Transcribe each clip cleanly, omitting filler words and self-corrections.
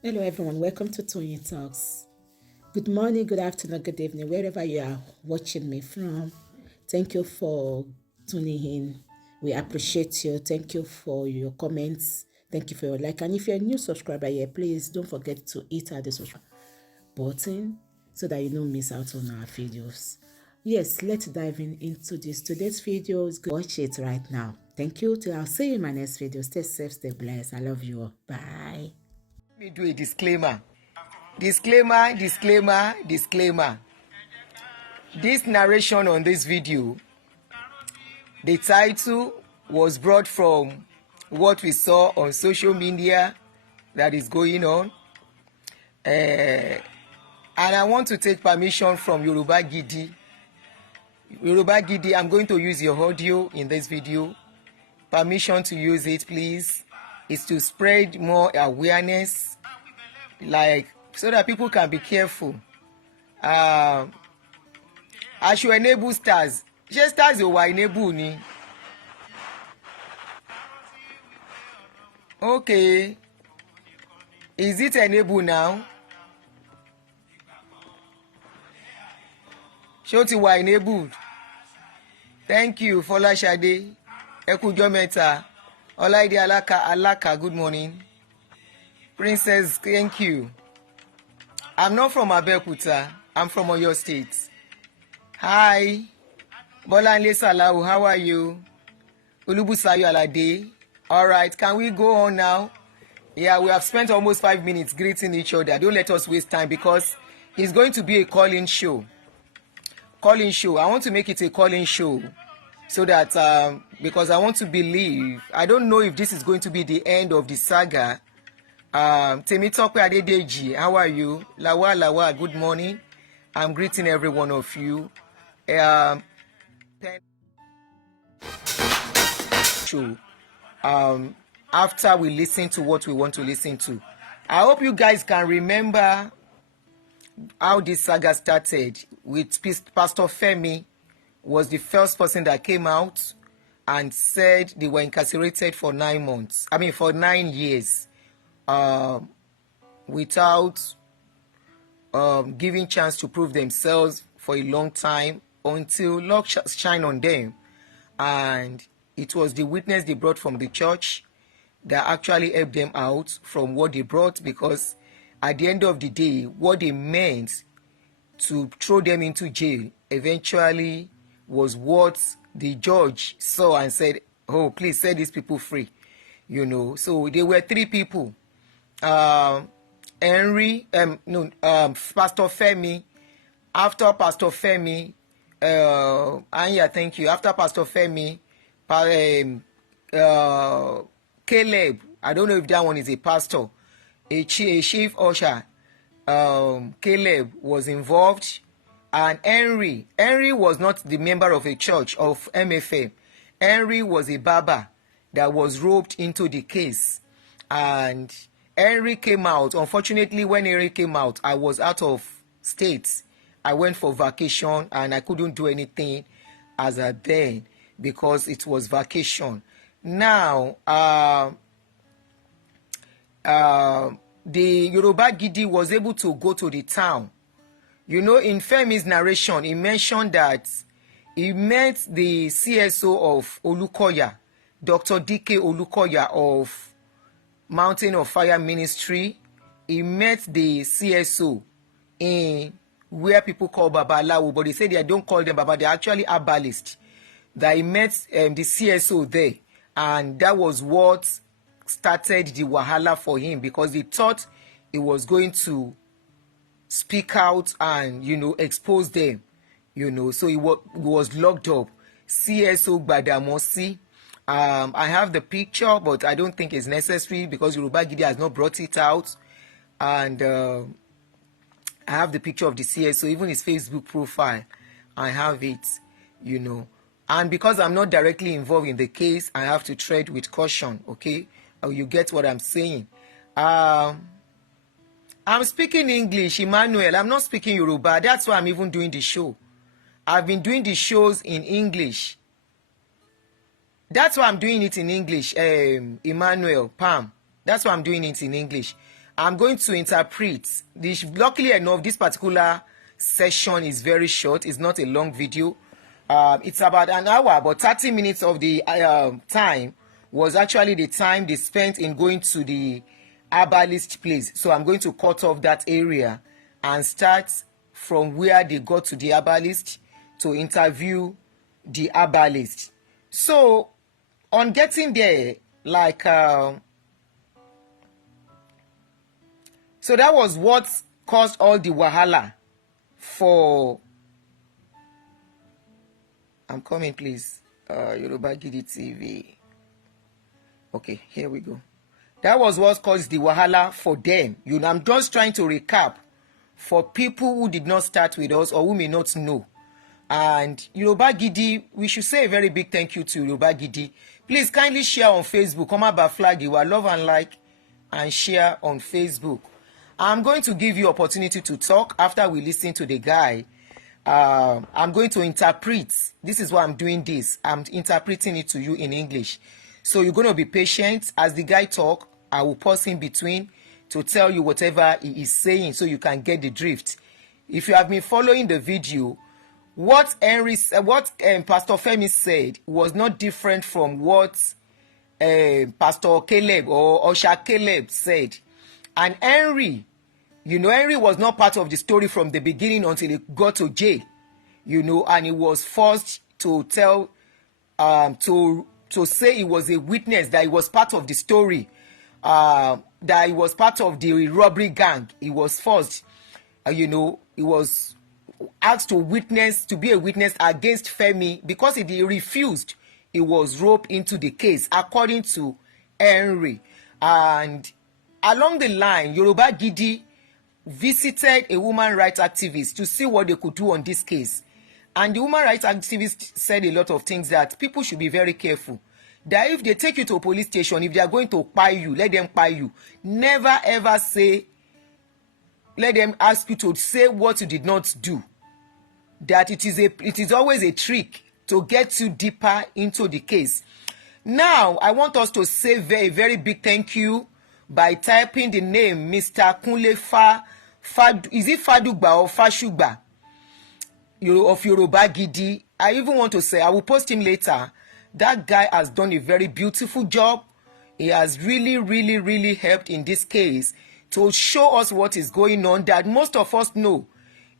Hello everyone, welcome to Tony Talks. Good morning, good afternoon, good evening, wherever you are watching me from. Thank you for tuning in. We appreciate you. Thank you for your comments. Thank you for your like. And if you're a new subscriber here, please don't forget to hit the subscribe button so that you don't miss out on our videos. Yes, let's dive into this. Today's video is good. Watch it right now. Thank you. Till I'll see you in my next video. Stay safe, stay blessed. I love you all. Bye. Let me do a disclaimer. Disclaimer. This narration on this video, the title was brought from what we saw on social media that is going on. And I want to take permission from Yoruba Gidi. Yoruba Gidi, I'm going to use your audio in this video. Permission to use it, please. It's to spread more awareness, so that people can be careful. I should enable stars. Just stars you enable ni. Okay. Is it enable now? Show ti wa enabled. Thank you, Folashade. Ekujo meta. Olaide Alaka, good morning. Princess, thank you. I'm not from Abeokuta. I'm from Oyo State. Hi. Bolanle Salahu, how are you? Ulubusayo Alade. All right, can we go on now? Yeah, we have spent almost 5 minutes greeting each other. Don't let us waste time because it's going to be a call-in show. Call-in show. I want to make it a call-in show so that because I want to believe. I don't know if this is going to be the end of the saga. Temitope Adedeji, how are you? Lawa, good morning. I'm greeting every one of you. After we listen to what we want to listen to, I hope you guys can remember how this saga started with Pastor Femi. Was the first person that came out and said they were incarcerated for 9 months. For 9 years. Without giving chance to prove themselves for a long time until luck shine on them. And it was the witness they brought from the church that actually helped them out from what they brought, because at the end of the day, what they meant to throw them into jail eventually was what the judge saw and said, oh, please set these people free. So there were 3 people. Pastor Femi. After Pastor Femi, Anya, thank you. After Pastor Femi, Caleb. I don't know if that one is a pastor. A chief usher. Caleb was involved, and Henry was not the member of a church of MFM. Henry was a barber that was roped into the case, and Henry came out. Unfortunately, when Henry came out, I was out of state. I went for vacation and I couldn't do anything as a then because it was vacation. Now, the Yoruba Gidi was able to go to the town. In Femi's narration, he mentioned that he met the CSO of Olukoya, Dr. DK Olukoya of Mountain of Fire Ministry. He met the CSO in where people call Babalowo, but they say they don't call them Baba, they're actually Abalist. That he met the CSO there, and that was what started the wahala for him, because he thought he was going to speak out and expose them, so he was locked up. CSO Gbadamosi. I have the picture, but I don't think it's necessary because Yoruba Gidi has not brought it out. And I have the picture of the CSO, even his Facebook profile. I have it, And because I'm not directly involved in the case, I have to tread with caution, okay? You get what I'm saying. I'm speaking English, Emmanuel. I'm not speaking Yoruba. That's why I'm even doing the show. I've been doing the shows in English. That's why I'm doing it in English, Emmanuel, Pam. That's why I'm doing it in English. I'm going to interpret. Luckily enough, this particular session is very short. It's not a long video. It's about an hour, but 30 minutes of the time was actually the time they spent in going to the herbalist place. So I'm going to cut off that area and start from where they got to the herbalist to interview the herbalist. So on getting there, like so that was what caused all the wahala for I'm coming, please. Yoruba Gidi TV. Okay, here we go. That was what caused the wahala for them. You know, I'm just trying to recap for people who did not start with us or who may not know. And Yoruba Gidi, we should say a very big thank you to Yoruba Gidi. Please kindly share on Facebook. Come about flag you. Love and like and share on Facebook. I'm going to give you opportunity to talk after we listen to the guy. I'm going to interpret. This is why I'm doing this. I'm interpreting it to you in English. So you're going to be patient. As the guy talk, I will pause in between to tell you whatever he is saying so you can get the drift. If you have been following the video, what Pastor Femi said was not different from what Pastor Caleb or Osha Caleb said. And Henry, you know, Henry was not part of the story from the beginning until he got to jail, you know, and he was forced to tell, to say he was a witness, that he was part of the story, that he was part of the robbery gang. He was forced, you know, he was asked to witness, to be a witness against Femi. Because he refused, he was roped into the case, according to Henry. And along the line, Yoruba Gidi visited a woman rights activist to see what they could do on this case. And the woman rights activist said a lot of things that people should be very careful. That if they take you to a police station, if they are going to pie you, let them pie you. Never ever say, let them ask you to say what you did not do. That it is always a trick to get you deeper into the case. Now, I want us to say a very big thank you by typing the name Mr. Kunle is it Fadugba or Fashugba of Yoruba Gidi. I even want to say, I will post him later. That guy has done a very beautiful job. He has really helped in this case to show us what is going on that most of us know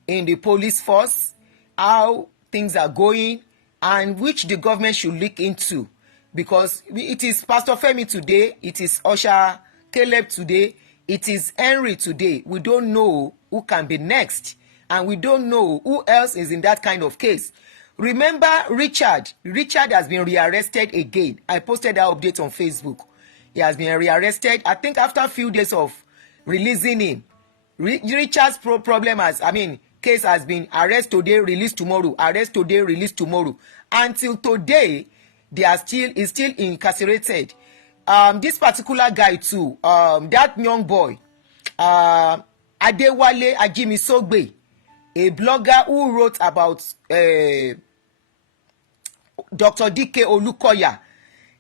in the police force, how things are going, and which the government should look into. Because it is Pastor Femi today, it is Osha Caleb today, it is Henry today. We don't know who can be next, and we don't know who else is in that kind of case. Remember Richard has been rearrested again. I posted that update on Facebook. He has been rearrested, I think after a few days of releasing him. Richard's case has been arrest today, release tomorrow, arrest today, release tomorrow. Until today, is still incarcerated. This particular guy too, that young boy, Adewale Ajimisogbe, a blogger who wrote about Dr. D.K. Olukoya,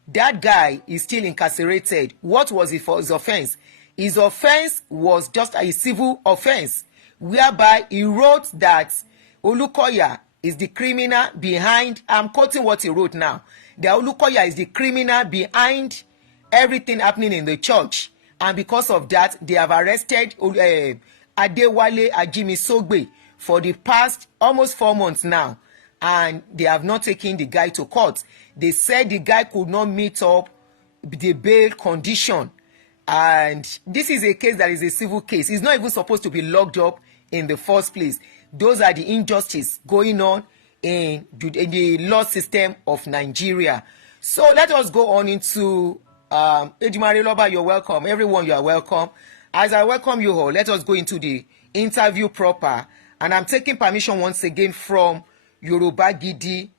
that guy is still incarcerated. What was it for his offense? His offense was just a civil offense, whereby he wrote that Olukoya is the criminal behind, I'm quoting what he wrote now, that Olukoya is the criminal behind everything happening in the church. And because of that, they have arrested Adewale Ajimisogbe for the past almost 4 months now. And they have not taken the guy to court. They said the guy could not meet up the bail condition. And this is a case that is a civil case. He's not even supposed to be locked up in the first place. Those are the injustices going on in the law system of Nigeria. So let us go on into Ejimare Loba, you're welcome. Everyone, you are welcome. As I welcome you all, let us go into the interview proper. And I'm taking permission once again from Yoruba Gidi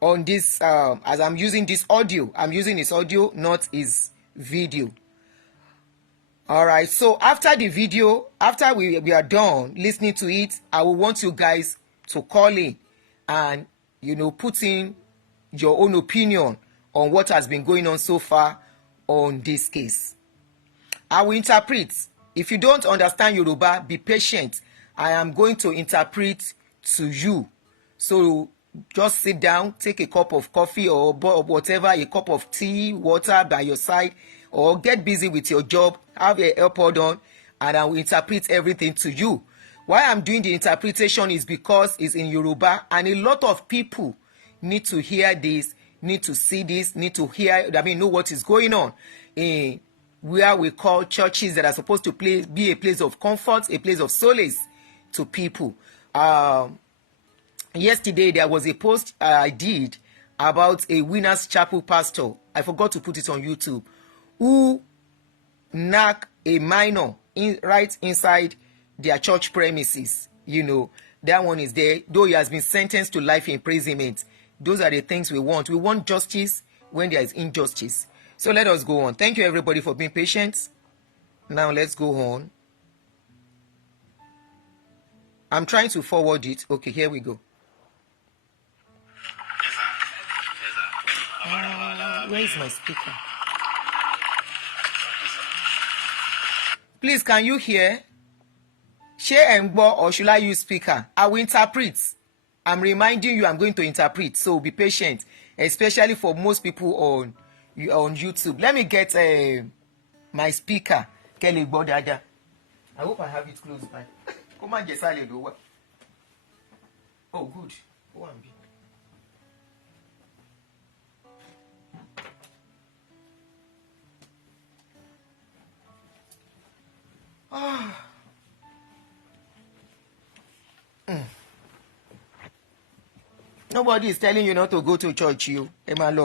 on this, as I'm using this audio. I'm using his audio, not his video. All right, so after the video, after we are done listening to it, I will want you guys to call in and, you know, put in your own opinion on what has been going on so far on this case. I will interpret. If you don't understand Yoruba, be patient. I am going to interpret to you. So just sit down, take a cup of coffee or whatever, a cup of tea, water by your side, or get busy with your job, have a AirPod on, and I will interpret everything to you. Why I'm doing the interpretation is because it's in Yoruba, and a lot of people need to hear this, need to see this, need to hear, know what is going on in where we call churches that are supposed to be a place of comfort, a place of solace to people. Yesterday there was a post I did about a Winners Chapel pastor. I forgot to put it on YouTube, who knocked a minor right inside their church premises. That one is there, though he has been sentenced to life imprisonment. Those are the things we want. We want justice when there is injustice. So let us go on. Thank you everybody for being patient. Now let's go on. I'm trying to forward it. Okay, here we go. Where is my speaker? Please, can you hear? Share and go, or should I use speaker? I will interpret. I'm reminding you I'm going to interpret, so be patient, especially for most people on YouTube. Let me get my speaker. I hope I have it close by. Come on, oh, good. Go on, be. Nobody is telling you not to go to church. You can't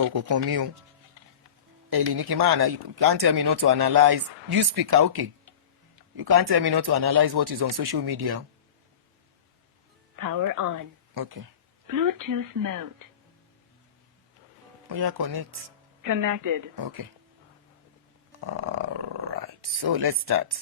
tell me not to analyze. You speaker, okay. You can't tell me not to analyze what is on social media. Power on. Okay. Bluetooth mode. Oh yeah, connect. Connected. Okay. All right. So let's start.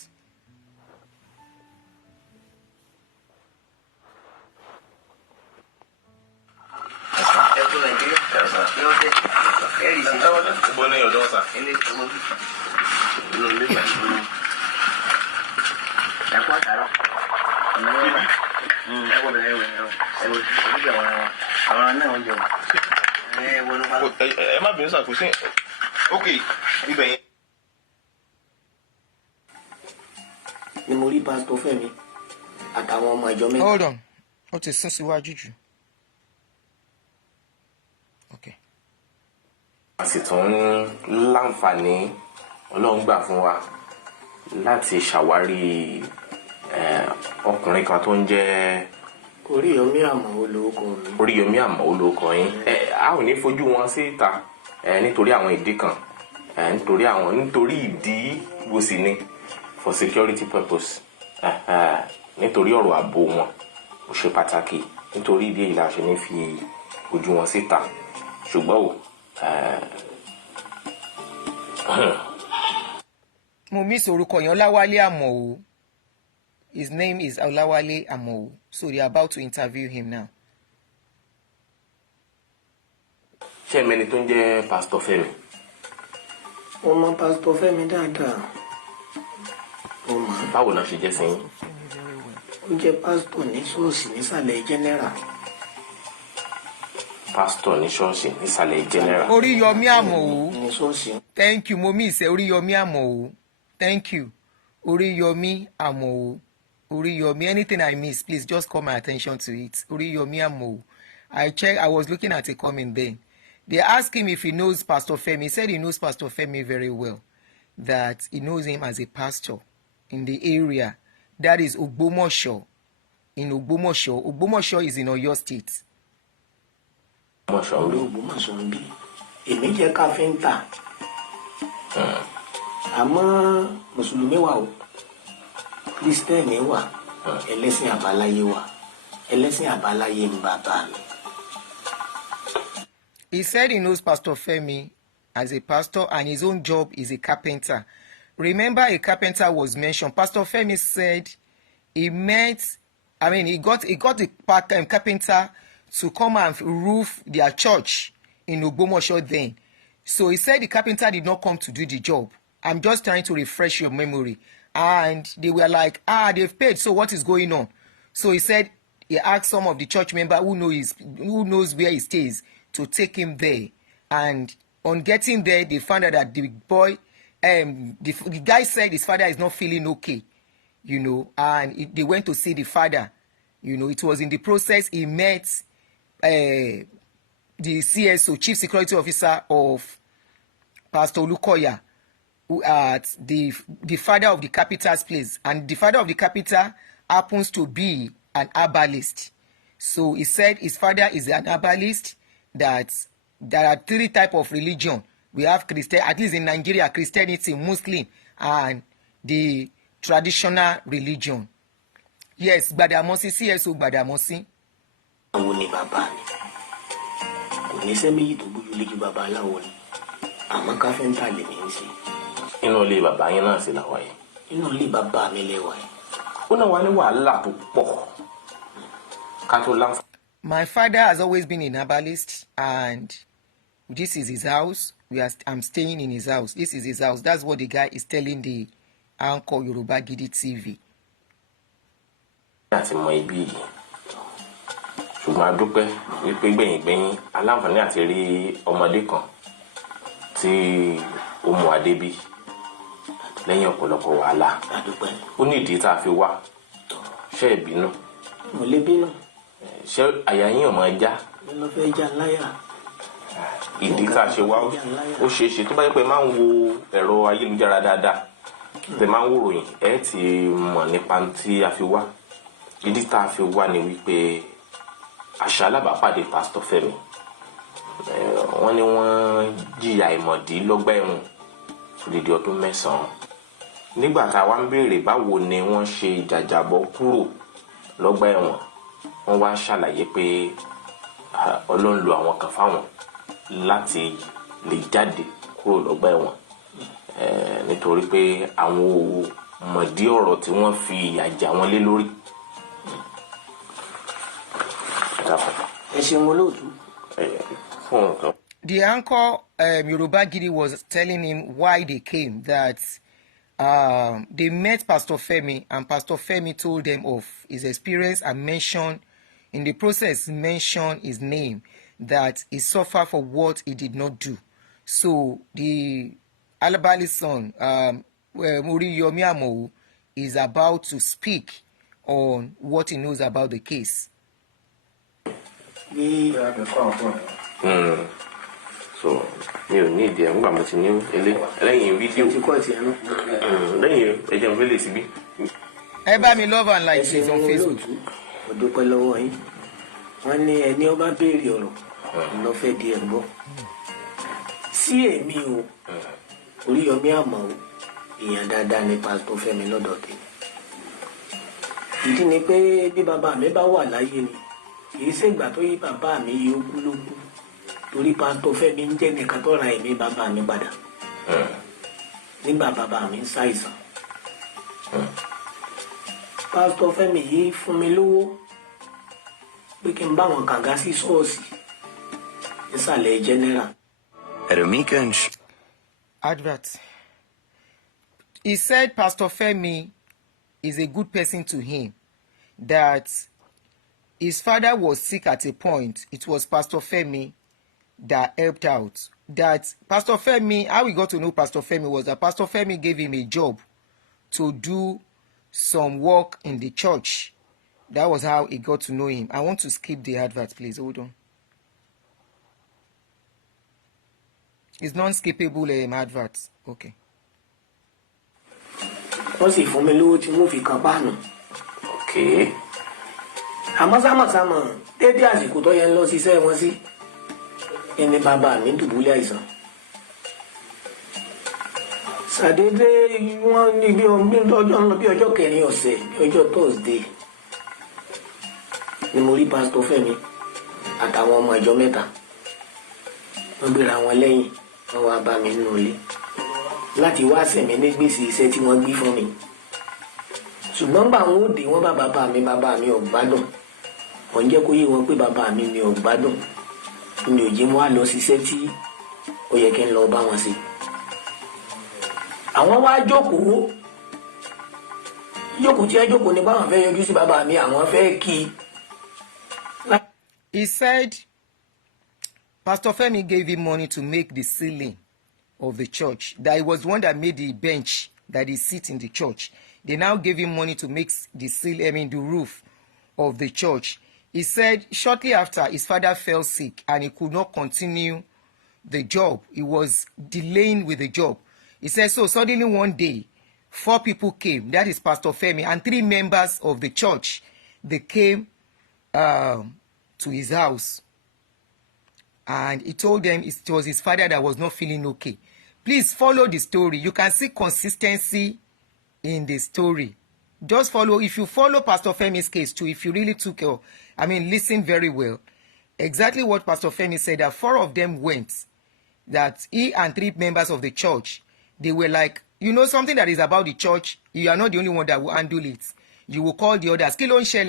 Hold on. What is Juju? Okay. Àsìtún láǹfààní Ọlọ́run gbà fún wa láti ṣàwárí ọkùnrin kan tó ń jẹ́ Oríyọmí Àmọ̀wó lórúkọ mi. Oríyọmí Àmọ̀wó lórúkọ yín. A ò ní fojú wọn síta nítorí àwọn ìdí kan, nítorí ìdí gbòsì ni for security purpose, nítorí ọ̀rọ̀ ààbò wọn ó ṣe pàtàkì, nítorí ìdí èyí la ṣe ní fi ojú wọn síta. Ṣùgbọ́n mo miss orúkọ yẹn, Ọláwálé Àmọ̀wó. His name is Olawale Àmọ̀wó. So they are about to interview him now. Ṣé mẹ́ni tó ń jẹ́ Pastor Fẹ́mi? Mo mọ Pastor Fẹ́mi dáadáa. Báwo náà ṣe jẹ́ sí yín? Ó jẹ́ pastor ní ṣọ́ọ̀ṣì nísàlẹ̀ General. Pastor ní ṣọ́ọ̀ṣì nísàlẹ̀ General. Oríyọmí Àmọ̀wó. Ní ṣọ́ọ̀ṣì. Thank you, mo miss Oríyọmí Àmọ̀wó. Thank you. Oriyomi Àmọ̀wó. Oriyomi, anything I miss, please just call my attention to it. Oriyomi Àmọ̀wó. I was looking at a comment then. They asked him if he knows Pastor Femi. He said he knows Pastor Femi very well. That he knows him as a pastor in the area. That is Ogbomosho. In Ogbomosho. Ogbomosho is in Oyo State. Ogbomosho ń bí. Èmi jẹ́ káfíńtà. Àmọ́ Mùsùlùmí wà o. Kristẹni wà. Ẹlẹ́sìn àbáláyé wà. Ẹlẹ́sìn àbáláyé ń bàbá mi. He said he knows Pastor Femi as a pastor and his own job is a carpenter. Remember, a carpenter was mentioned. Pastor Femi said he got a carpenter to come and roof their church in Ogbomosho then. So he said the carpenter did not come to do the job. I'm just trying to refresh your memory. And they were like, they've paid, so what is going on? So he said he asked some of the church members who knows where he stays to take him there. And on getting there, they found out that the boy, the guy said his father is not feeling okay, and they went to see the father. It was in the process he met the CSO, Chief Security Officer of Pastor Olukoya, who at the father of the capital's place. And the father of the capital happens to be an herbalist. So he said his father is an herbalist, that there are 3 types of religion. We have Christian, at least in Nigeria, Christianity, Muslim, and the traditional religion. Yes, Gbadamosi, CSO Gbadamosi. Àwọn ni bàbá mi. Kò ní sẹ́ méjì tó bójú lé ju babaláwo ni. Àmọ́ káfíńtà lè ní í ṣe. Inú ilé bàbá yín náà sì làwà yìí. Inú ilé bàbá mi lẹ́wà yìí. Ó náà wá ní wàhálà tó pọ̀. Ká tó láǹfà. My father has always been an herbalist, and this is his house. I'm staying in his house. This is his house. That's what the guy is telling the Anchor Yoruba Gidi TV. Láti mọ ibi yìí. Ṣùgbọ́n a dúpẹ́ wípé gbẹ̀yìngbẹ̀yìn aláǹfààní àti rí ọmọdé kan tí ó mú adé bí lẹ́yìn ọ̀pọ̀lọpọ̀ wàhálà. A dúpẹ́. Ó ní ìdí tá a fi wá. Ṣé ẹ bínú? Mo lè bínú. Ṣé àyà yín ò máa já? Mo lọ fẹ́ já láyà. Ìdí tá a ṣe wá ó ṣeé ṣe tó bá yẹ pé máa ń wo ẹ̀rọ ayélujára dáadáa tẹ máa ń wò ròyìn ẹ ti mọ̀ nípa tí a fi wá. Ìdí tá a fi wá ni wípé àṣà alábàápàdé Pastor Fẹ́mi wọ́n ní wọ́n jìyà ìmọ̀dí lọ́gbà ẹ̀wọ̀n fúdìdí ọdún 9. Nígbà tá a wá ń béèrè báwo ni wọ́n ṣe jàjàbọ́ kúrò lọ́gbà ẹ̀wọ̀n, wọ́n wá ṣàlàyé pé Ọlọ́run lo àwọn kan fáwọn láti lè jáde kúrò lọ́gbà ẹ̀wọ̀n nítorí pé àwọn mọ̀dí ọ̀rọ̀ tí wọ́n fi ìyà jà wọ́n lé lórí. The Anchor Yoruba Gidi was telling him why they came, that they met Pastor Femi, and Pastor Femi told them of his experience and mentioned in the process his name, that he suffered for what he did not do. So the Alabali's son, Muriyomi Amowu, is about to speak on what he knows about the case. So mi ò ní ìdí ẹ̀ ńgbà mo ti ní lẹ́yìn fídíò lẹ́yìn ẹ̀jẹ̀ ń fẹ́lẹ̀ síbí. Ẹ bá mi love and like this on Facebook. Mo dúpẹ́ lọ́wọ́ yín. Wọ́n ní ẹni ó bá béèrè ọ̀rọ̀ ló fẹ́ di ẹ̀ gbọ́. Sí èmi o, Oríyọmí Àmọ̀wò, èèyàn dáadáa ni Pastor Fẹ́mi lọ́dọ̀ tèmi. Ìdí ni pé bí bàbá mi bá wà láyé ni, kì í ṣègbà tó yí bàbá mi yí ó kú ló kú. Torí Pastor Fẹ́mi ń jẹ́ nìkan tó ra ẹ̀mí bàbá mi padà. Nígbà bàbá mi ń ṣàìsàn. Pastor Fẹ́mi yìí fún mi lówó pé kí n bá wọn kànga sí ṣọ́ọ̀ṣì nísàlẹ̀ general. Advert. He said Pastor Femi is a good person to him, that his father was sick at a point. It was Pastor Femi that helped out. That Pastor Femi, how we got to know Pastor Femi was that Pastor Femi gave him a job to do some work in the church. That was how he got to know him. I want to skip the advert, please. Hold on. It's non-skippable advert. Okay. Wọ́n sì fún mi lówó tí wọ́n fi kan páànù. Okay. Àmọ́ sámọ̀sámọ̀ dédé àsìkò tó yẹ ń lọ ṣiṣẹ́ wọn sí. Ẹni bàbá mi dùbúlẹ̀ àìsàn. Ṣàdédé wọ́n ní bí ọjọ́ kẹrin ọ̀sẹ̀ bí ọjọ́ Thursday ni mo rí Pastor Fẹ́mi àtàwọn ọmọ ìjọ mẹ́ta. Wọ́n gbéra wọn lẹ́yìn, wọ́n wá bá mi nínú ilé láti wá sẹ̀mí ní gbèsè iṣẹ́ tí wọ́n gbé fún mi. Ṣùgbọ́n gbà wọn ó dé wọ́n bá bàbá mi ò gbádùn. Wọ́n jẹ́ kó yé wọn pé bàbá mi ò gbádùn. Mi ò jẹ́ mọ́ á lọ ṣiṣẹ́ tí ó yẹ kí n lọ bá wọn ṣe. Àwọn wá jókòó jókòó tí ẹ jókòó ní báwọn fẹ́ yọjú sí bàbá mi àwọn fẹ́ kí. He said Pastor Femi gave him money to make the ceiling of the church, that he was the one that made the bench that he sits in the church. They now gave him money to make the ceiling, the roof of the church. He said shortly after, his father fell sick and he could not continue the job. He was delaying with the job. He said, so suddenly one day, 4 people came. That is Pastor Femi and 3 members of the church. They came to his house. And he told them it was his father that was not feeling okay. Please follow the story. You can see consistency in the story. Just follow. If you follow Pastor Femi's case too, if you really listen very well, exactly what Pastor Femi said, that 4 of them went, that he and 3 members of the church, they were like, something that is about the church, you are not the only one that will handle it. You will call the others.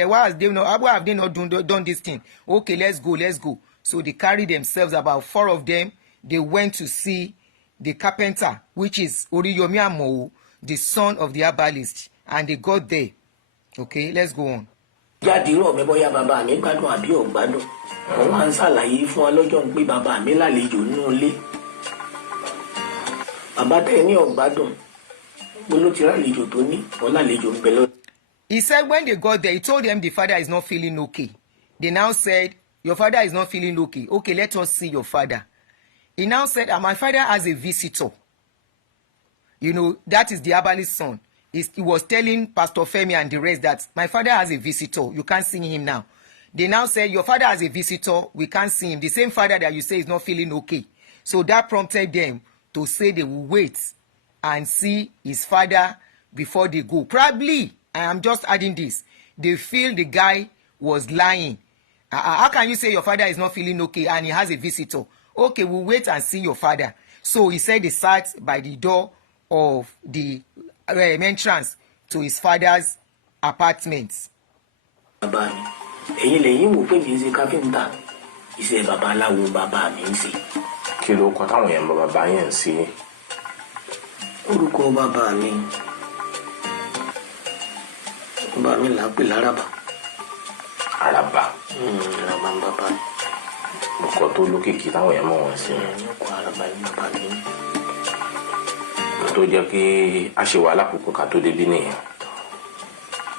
Why have they not done this thing? Okay, let's go. So they carried themselves, about 4 of them. They went to see the carpenter, which is Oriyomi Amowo, the son of the herbalist. And they got there. Okay, let's go on. Jáde rọ̀ mi bóyá bàbá mi gbádùn àbí ò gbádùn. Wọ́n wá ń ṣàlàyé fún ọlọ́jọ́ ń pé bàbá mi lálejò nínú ilé. Bàbá tẹ̀ ní ò gbádùn. Mo ló ti rálejò tó ní, wọ́n lálejò ń bẹ lọ. He said when they got there, he told them the father is not feeling okay. They now said, your father is not feeling okay. Okay, let us see your father. He now said, my father has a visitor. That is the herbalist son. He was telling Pastor Femi and the rest that my father has a visitor. You can't see him now. They now said, your father has a visitor. We can't see him. The same father that you say is not feeling okay. So that prompted them to say they will wait and see his father before they go. Probably, I am just adding this, they feel the guy was lying. How can you say your father is not feeling okay and he has a visitor? Okay, we'll wait and see your father. So he said they sat by the door of the entrance to his father's apartment. Bàbá mi, ẹ̀yin lẹ́yìn wò pé mi ń ṣe káfíńtà, iṣẹ́ babaláwo bàbá mi ń ṣe. Kí ló kọ táwọn èèyàn bàbá yẹn ń ṣe? Orúkọ bàbá mi là ń pè l'Áràbà. Àràbà. Àràbà ń bàbá mi. Orúkọ tó lókìkí táwọn èèyàn mọ̀ wọ́n sí. Orúkọ Àràbà ń bàbá mi. Tó jẹ́ pé a ṣe wàhálà púpọ̀ ká tó débí nìyẹn.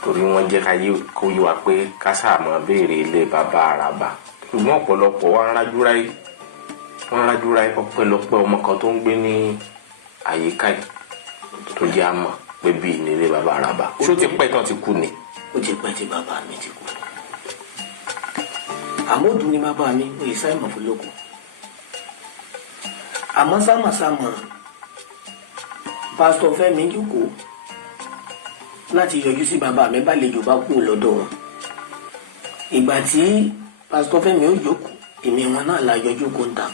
Torí wọ́n jẹ́ kó yé wa pé ká sáà máa béèrè ilé bàbá Àràbà. Ṣùgbọ́n ọ̀pọ̀lọpọ̀ wọ́n rájú ráyé ọpẹ́lọpẹ́ ọmọ kan tó ń gbé ní àyíká yìí tó jẹ́ àmọ́ pé bíi nílé bàbá Àràbà. Ṣó ti pẹ́ tán ti kú ni? Ó ti pẹ́ tí bàbá mi ti kú. Àmọ́dún ni bàbá mi ń pè Simon Fúlókù. Àmọ́ sámàsámà Pastor Fẹ́mi jókòó láti yọjú sí bàbá mi bálejò bá kú lọ́dọ̀ wọn. Ìgbà tí Pastor Fẹ́mi ó jókòó, èmi wọn náà la yọjú kóńtà.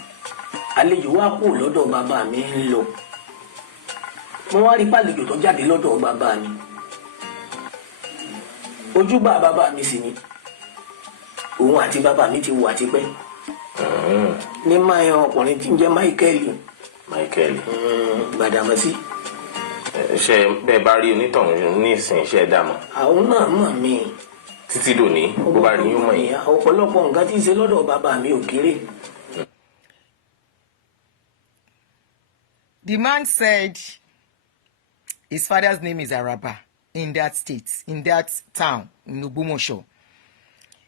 Àlejò wá kú lọ́dọ̀ bàbá mi ń lọ. Mo wá rí pàlejò tó jáde lọ́dọ̀ bàbá mi. Ojúbà bàbá mi sì ni. Òun àti bàbá mi ti wà tipẹ́. Ní máa ọkùnrin tí ń jẹ́ Michael. Gbadamosi. Ṣé bẹ́ẹ̀ bá rí onítọ̀hún ní ìsìn iṣẹ́ dàmọ́? Àwọn náà mọ̀ mí. Títí dòní bó bá rí yín mọ̀ yín. Ọ̀pọ̀lọpọ̀ nǹkan tí ń ṣe lọ́dọ̀ bàbá mi ò kéré. The man said his father's name is Araba in that state, in that town, in Ogbomoso.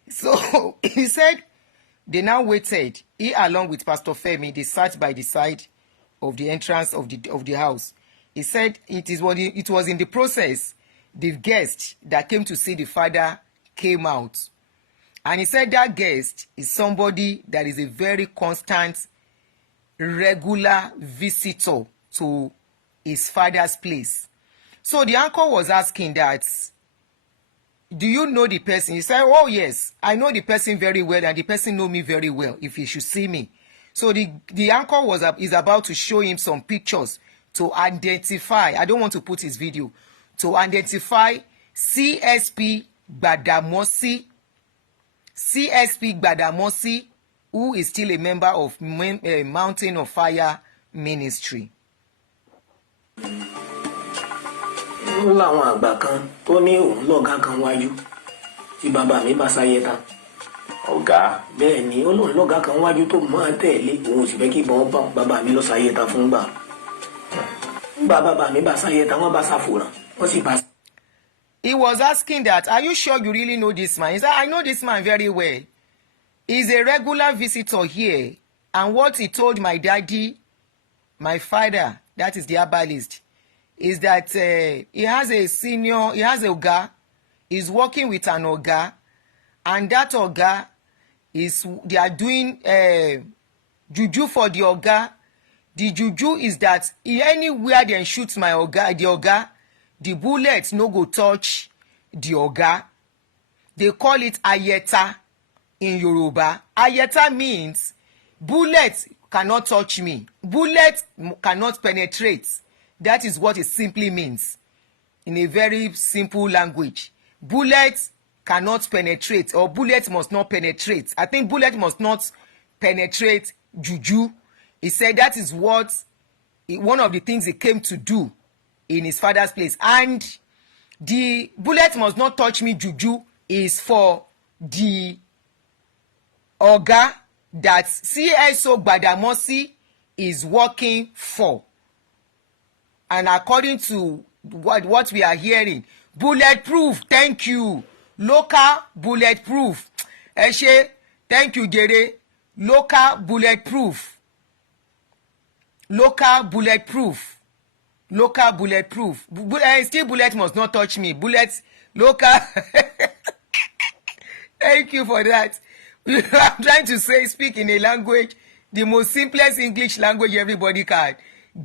So he said they now waited. He, along with Pastor Femi, they sat by the side of the entrance of the house. He said it was in the process the guest that came to see the father came out. And he said that guest is somebody that is a very constant, regular visitor to his father's place. So the uncle was asking that, do you know the person? He said, oh yes, I know the person very well and the person know me very well if he should see me. So the uncle is about to show him some pictures to identify, I don't want to put his video, to identify CSP Gbadamosi, who is still a member of Mountain of Fire Ministry. ó láwọn àgbà kan tó ní òun lọ́gá kan wájú tí bàbá mi bá sáyé tán. ọ̀gá. bẹ́ẹ̀ ni ó lóun lọ́gá kan wájú tó máa tẹ̀lé òun sì fẹ́ kí ìbọn bá bàbá mi lọ sáyé tán fún gbà. nígbà bàbá mi bá sáyé tán wọ́n bá ṣàfòràn wọ́n sì bá. He was asking that, are you sure you really know this man? He said, I know this man very well. He's a regular visitor here. And what he told my daddy, my father, that is the herbalist, is that he has a oga, he's working with an oga, and that oga they are doing juju for the oga. The juju is that anywhere they shoot the oga, the bullet no go touch the oga. They call it ayeta in Yoruba. Ayeta means bullet cannot touch me. Bullet cannot penetrate. That is what it simply means in a very simple language. Bullet cannot penetrate, or bullet must not penetrate. I think bullet must not penetrate juju. He said that is what one of the things he came to do in his father's place. And the bullet must not touch me juju is for the oga that CSO Gbadamosi is working for. And according to what we are hearing, bulletproof, thank you. Local bulletproof. Eshe, thank you, Jere. Local bulletproof. Local bulletproof. Local bulletproof. Still bullet must not touch me. Bullet, local. Thank you for that. I'm trying to speak in a language, the most simplest English language everybody can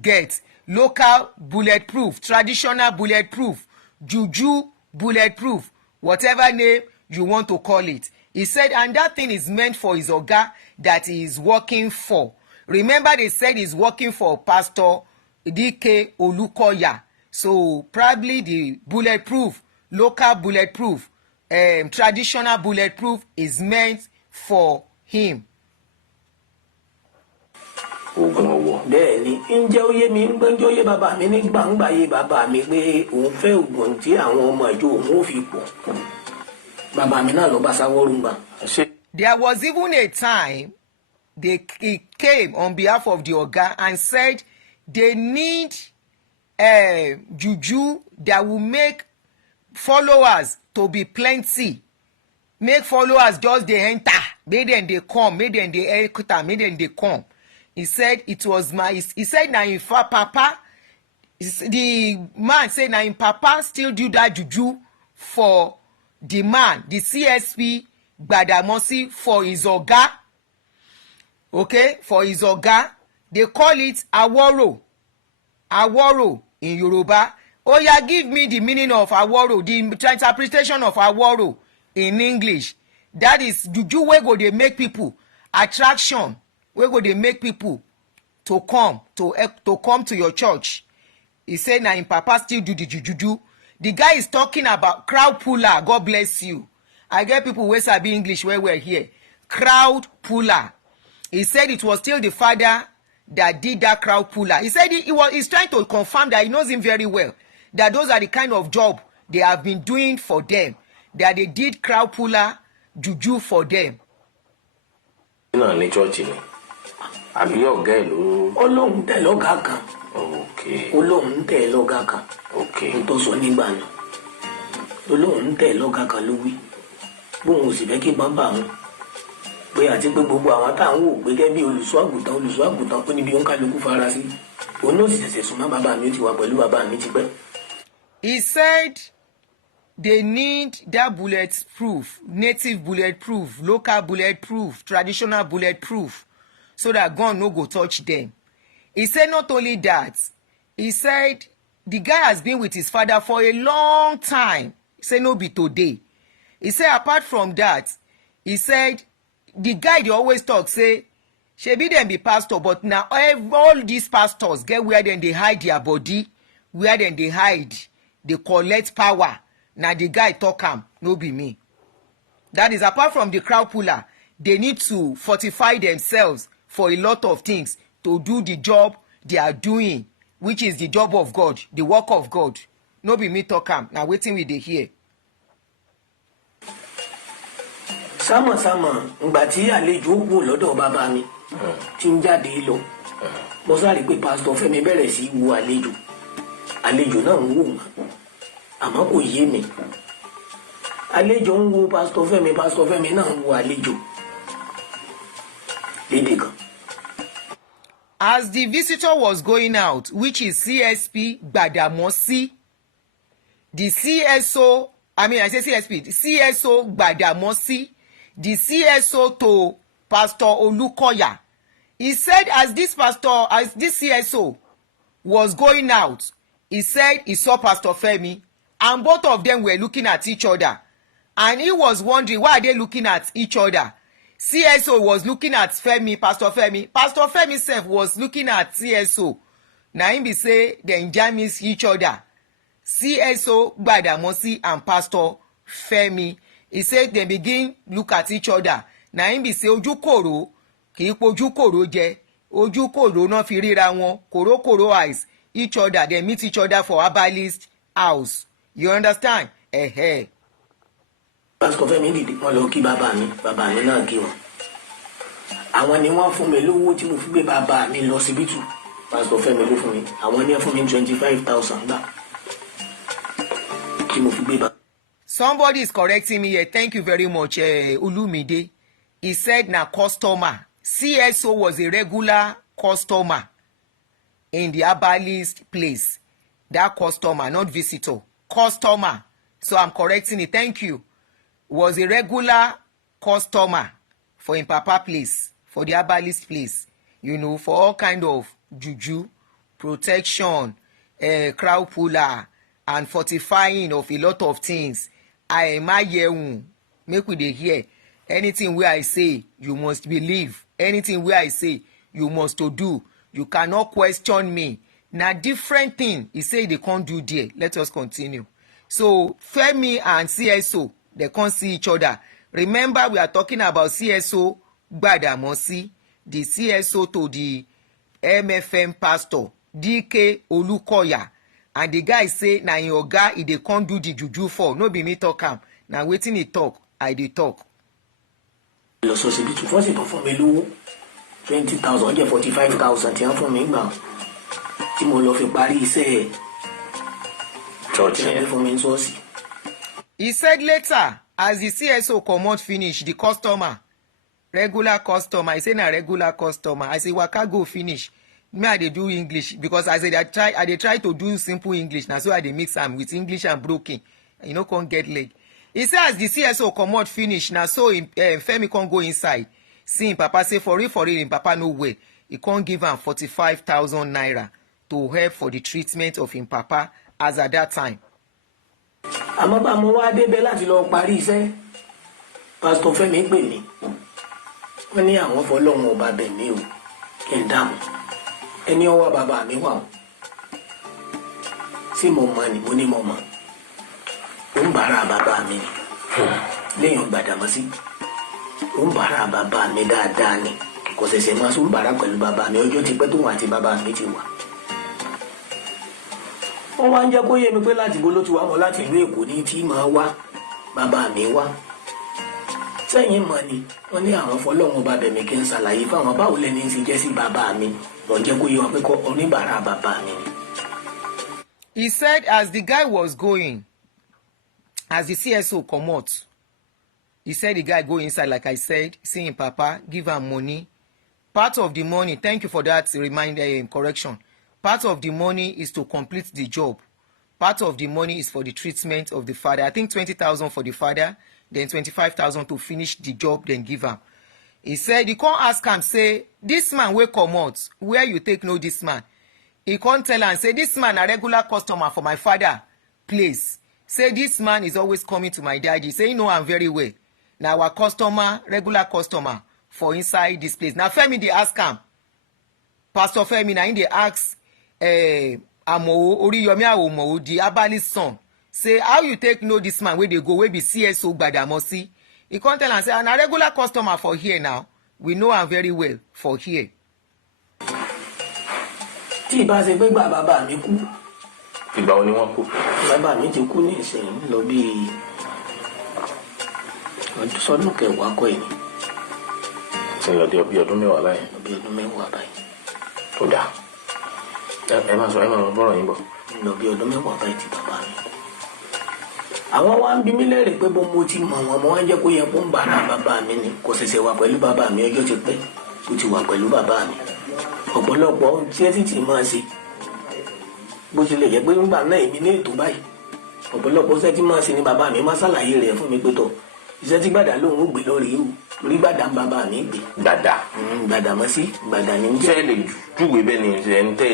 get. Local bulletproof, traditional bulletproof, juju bulletproof, whatever name you want to call it. He said, and that thing is meant for his oga that he is working for. Remember, they said he's working for Pastor DK Olukoya. So probably the bulletproof, local bulletproof, traditional bulletproof is meant for him. bẹ́ẹ̀ ni ǹjẹ́ ó yé mi ń gbẹ́jọ́ yé bàbá mi ní gbàǹgbà yé bàbá mi pé òun fẹ́ ògùn tí àwọn ọmọ ìjọ òun ò fi pọ̀ bàbá mi náà ló bá sáwọ́rù gbà. There was even a time he came on behalf of the oga and said they need juju that will make followers to be plenty. Make followers just dey enter, make dem dey come, make dem dey enter, make dem dey come. He said it was he said na him papa, the man said na him papa still do that juju for the man, the CSP Gbadamosi, for his oga. Okay, for his oga. They call it aworo. Aworo in Yoruba. Oh yeah, give me the meaning of aworo, the interpretation of aworo in English. That is juju wey go dey make people attraction, wey go dey make people to come to your church. He said na him papa still do the juju. The guy is talking about crowd puller. God bless you. I get people wey sabi English where we're here. Crowd puller. He said it was still the father that did that crowd puller. He said he's trying to confirm that he knows him very well, that those are the kind of job they have been doing for them, that they did crowd puller juju for them. náà ní chọ́ọ̀chì ni àbí ọ̀gá ẹ̀ ló. ó lóun tẹ̀ lọ́gàá kan. ok. ó lóun tẹ̀ lọ́gàá kan. ok. n tó sọ nígbà náà ó lóun tẹ̀ lọ́gàá kan ló wí bóun ò sì fẹ́ kí bàbá òun pé àti pé gbogbo àwọn táwọn wò pé gẹ́gẹ́ bí olùṣọ́ àgùntàn ó níbi òǹkàlùkù fara sí òun náà sì ṣẹ̀ṣẹ̀ súnmọ́ bàbá mi ó ti wà pẹ̀lú bàbá mi tipẹ́. He said they need that bulletproof, native bulletproof, local bulletproof, traditional bulletproof, so that gun no go touch them. He said not only that, he said the guy has been with his father for a long time. He said no be today. He said apart from that, he said the guy dey always talk say shebi dem be pastor, but now all these pastors get where dem dey hide their body, where dem dey hide, dey collect power. Na the guy talk am, no be me. That is apart from the crowd puller, they need to fortify themselves for a lot of things to do the job they are doing, which is the job of God, the work of God. no be me talk am, na wetin we dey hear. sámọ̀sámọ̀ ìgbà tí àlejò wò lọ́dọ̀ bàbá mi tí ń jáde lọ mo sáré pé pásítọ̀ Fẹ́mi bẹ̀rẹ̀ sí wo àlejò náà ń wò wọ́n àmọ́ kò yé mi àlejò ń wo pásítọ̀ Fẹ́mi náà ń wo àlejò lédè kan. As the visitor was going out, which is CSP Gbadamosi, the CSO, I mean I say CSP, the CSO Gbadamosi, the CSO to Pastor Olukoya, he said as this CSO was going out, he said he saw Pastor Femi and both of them were looking at each other, and he was wondering why are they looking at each other. CSO was looking at Femi, Pastor Femi sef was looking at CSO. Na him be say dem jam each other. CSO Gbadamosi and Pastor Femi, he said they begin look at each other. Na him be say ojú kòró kì í pojú kòró jẹ, ojú kòró náà fi ríra wọn, kòró eyes each other, they meet each other for herbalist house. You understand? Pastor Fẹ́mi dìde wọ́n lọ kí bàbá mi náà kí wọn. Àwọn ni wọ́n fún mi lówó tí mo fi gbé bàbá mi lọ síbítù. Pastor Fẹ́mi ló fún mi. Àwọn ni wọ́n fún mi 25,000 gbà tí mo fi gbé bàbá. Somebody is correcting me here. Thank you very much, Olumide. He said na customer. CSO was a regular customer in the herbalist place. That customer, not visitor. Customer. So I'm correcting it. Thank you. Was a regular customer for in Papa place, for the herbalist place, you know, for all kind of juju, protection, crowd puller, and fortifying of a lot of things. Make we dey hear. Anything where I say, you must believe. Anything where I say, you must to do. You cannot question me. Na different thing. He say they can't do there. Let us continue. So Femi and CSO, they can't see each other. Remember, we are talking about CSO Gbadamosi, the CSO to the MFM pastor, DK Olukoya. And the guy say, na in oga, he dey can't do the juju for. No be me talk am. Na wetin he talk, I dey talk. Lọ sọ síbi tí wọ́n sì tán fún mi lówó 20,000 jẹ́ 45,000 tí wọ́n fún mi gbà tí mo lọ fi parí iṣẹ́ church yẹn fún mi ní ṣọ́ọ̀ṣì. He said later, as the CSO comot finish, the customer, regular customer, he say na regular customer. I say waka go finish. Me I dey do English because I say I dey try to do simple English. Na so I dey mix am with English and broken. You no come get leg. He say as the CSO comot finish, na so Femi come go inside. See him papa say for real him papa no way. He come give am 45,000 naira to help for the treatment of him papa as at that time. Àmọ́ bá mo wá débẹ̀ láti lọ parí iṣẹ́ Pastor Fẹ́mi pè mí wọ́n ní àwọn fọlọ́run ọba bẹ̀ mí o kí n dáhùn ẹni ọwọ́ bàbá mi wà o sí mo mọ̀ ni mo ní mo mọ̀ ó ń bára bàbá mi ni léèyàn Gbàdámọ́sí ó ń bára bàbá mi dáadáa ni kò ṣẹ̀ṣẹ̀ máa sún bára pẹ̀lú bàbá mi ọjọ́ ti pẹ́ tóun àti bàbá mi ti wà. Wọ́n wá ń jẹ́ kó yé mi pé láti bó ló ti wá mọ́ láti ìlú Èkó ní tí máa wá bàbá mi wá. Sẹ́yìn mọ̀ ni wọ́n ní àwọn fọlọ́run ọba bẹ̀ mí kí n ṣàlàyé fáwọn báwo lẹ́ni ń ṣe jẹ́ sí bàbá mi wọ́n jẹ́ kó yé wọn pé kọ́ oníbàárà bàbá mi ni. He said as the guy was going, as the CSO comot, he said the guy go inside like I said, see him papa, give am money. Part of the money, thank you for that reminder correction. Part of the money is to complete the job. Part of the money is for the treatment of the father. I think 20,000 for the father, then 25,000 to finish the job, then give am. He said, he can't ask am, say, this man wey comot, where you take know this man? He can't tell am, say, this man a regular customer for my father place. Say, this man is always coming to my daddy. Say, you know am very well. Now our customer, regular customer for inside this place. Now Femi dey ask am, Pastor Femi, na him dey ask Amowo, Oriyomi Awomowo, the herbalist son, say, how you take know this man wey dey go, wey be CSO Gbadamosi? He come tell am, say, na regular customer for here now. We know am very well for here. Tí ìbá ṣe pé gbà bàbá mi kú ìgbà wo ni wọ́n kú. bàbá mi ti kú ní ìsìn lọ bí sọdún kẹwàá kọ́ yìí. ti lọ di bí ọdún mẹ́wàá báyìí. bí ọdún mẹ́wàá báyìí. tó dáa ẹ máa sọ bọ́rọ̀ yín bọ̀. lọ bí ọdún mẹ́wàá báyìí ti bàbá mi. àwọn wa ń bi mí léèrè pé bó mo ti mọ̀ wọn mo wá ń jẹ́ kó yẹ kó ń bára bàbá mi ni kò ṣẹ̀ṣẹ̀ wà pẹ̀lú bàbá mi ọjọ́ ti pẹ́ kó ti wà pẹ̀lú bàbá mi. ọ̀pọ̀lọpọ̀ tí ẹ ti máa ṣe bó tilẹ̀ jẹ́ pé nígbà náà èmi ní ètò báyìí ọ̀pọ̀lọpọ̀ iṣẹ́ tí máa ṣe ni bàbá mi máa ṣàlàyé rẹ̀ fún mi pé tọ̀ iṣẹ́ tí Gbàdá lòun ó gbé lórí ìhù orí Gbàdá ń bàbá mi gbé. Gbàdámọ́sí Gbàdá ní jẹ́. ṣé ẹ lè júwèé bẹ́ẹ̀ ni ẹ̀ ń tẹ́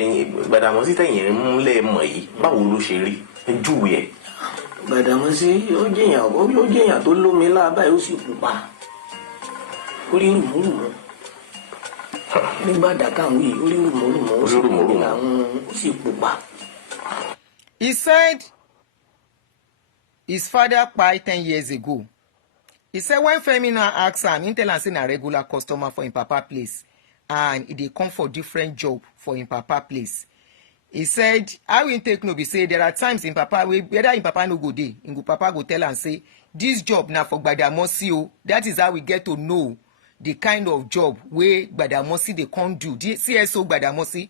Gbàdámọ́sí tẹ̀yìn ń múlẹ̀ mọ̀ yìí báwo ló ṣe rí ẹ júwèé ẹ̀. Gbàdámọ́sí ó jẹ́yàn tó lómi láàbá yóò sì pupa orí rùmùrùmù nígbà dàkàwé orí rùmùrùmù ó sì pupa. He said his father died 10 years ago. He said when Femi now asked am, he tell am say na regular customer for him papa place and he dey come for different job for him papa place. He said how him take no be say there are times him papa whether him papa no go dey, him papa go tell am say this job na for Gbadamosi o. That is how we get to know the kind of job wey Gbadamosi dey come do. The CSO Gbadamosi,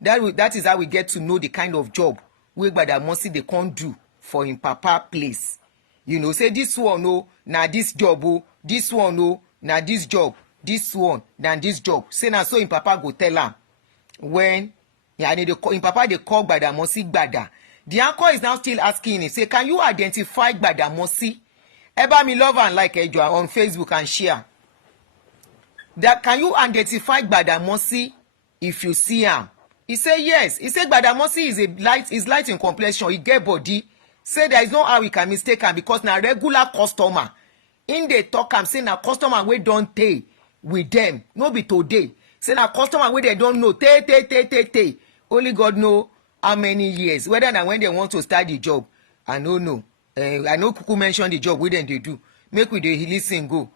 that is how we get to know the kind of job wey Gbadamosi dey come do for him papa place. You know, say this one no na this job o, this one no na this job, this one na this job. Say na so him papa go tell am when him papa dey call Gbadamosi Gbada. The uncle is now still asking him say can you identify Gbadamosi? Eba me love and like Ejo on Facebook and share. That can you identify Gbadamosi if you see am? He say yes. He say Gbadamosi is light in complexion. He get body. Say there is no how we can mistake am because na regular customer. In dey talk am say na customer wey don tey with them. No be today. Say na customer wey dem don know tey. Only God know how many years. Whether na when they want to start the job. I no know. I no kuku mention the job wey dem dey do. Make we dey listen go.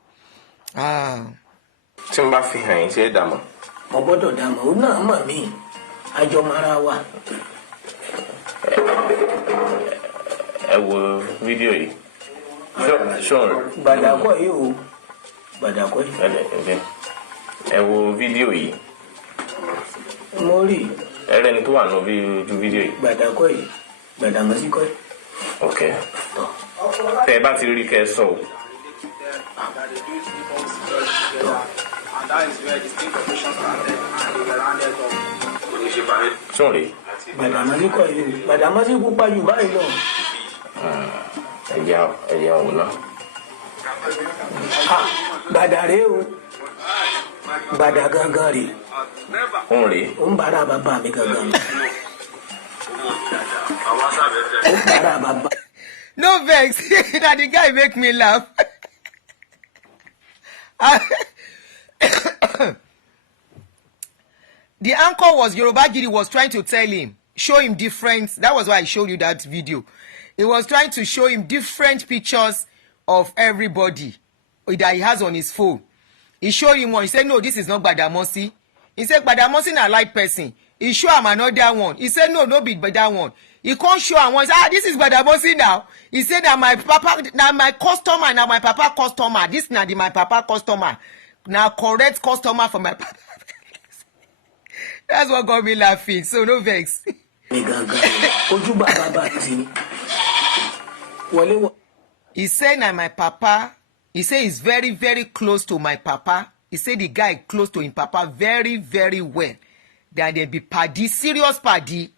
tí n bá fi hàn yín ṣe é dàmọ́. mo gbọ́dọ̀ dàmọ́ ó náà mọ̀ mí àjọ mara wa. ẹ wo fídíò yìí. Gbàdàkọ́ yìí o Gbàdàkọ́ yìí. ẹ wo fídíò yìí. mo rí. ẹ rẹni tó wà nù ojú fídíò yìí. Gbàdàkọ́ yìí Gbàdámọ́sí kọ́ yìí. ok tẹ ẹ bá ti rí kẹ sọ o. And that is where the state corporation started and they were rounded up. sọ̀rọ̀ Gbàdámọ́sí kọ́ yìí Gbàdámọ́sí pupa jù báyìí lọ. ẹ̀yà òun náà. Gbàdà rèé o Gbàdà gangan rèé. ń rèé. ó ń bára bàbá mi gangan. ó ń bára bàbá. No vex. That the guy make me laugh. The anchor was Yoruba Gidi was trying to tell him, show him different. That was why I showed you that video. He was trying to show him different pictures of everybody that he has on his phone. He showed him one. He said, no, this is not Gbadamosi. He said, Gbadamosi na light person. He showed him another one. He said, no be that one. He can't show him one. He said, this is Gbadamosi now. He said that my papa, now my customer, now my papa customer. This na my papa customer. Now correct customer for my papa. That's what got me laughing. So no vex. He said na my papa. He said he's very, very close to my papa. He said the guy close to him papa very, very well. That they be paddy, serious paddy.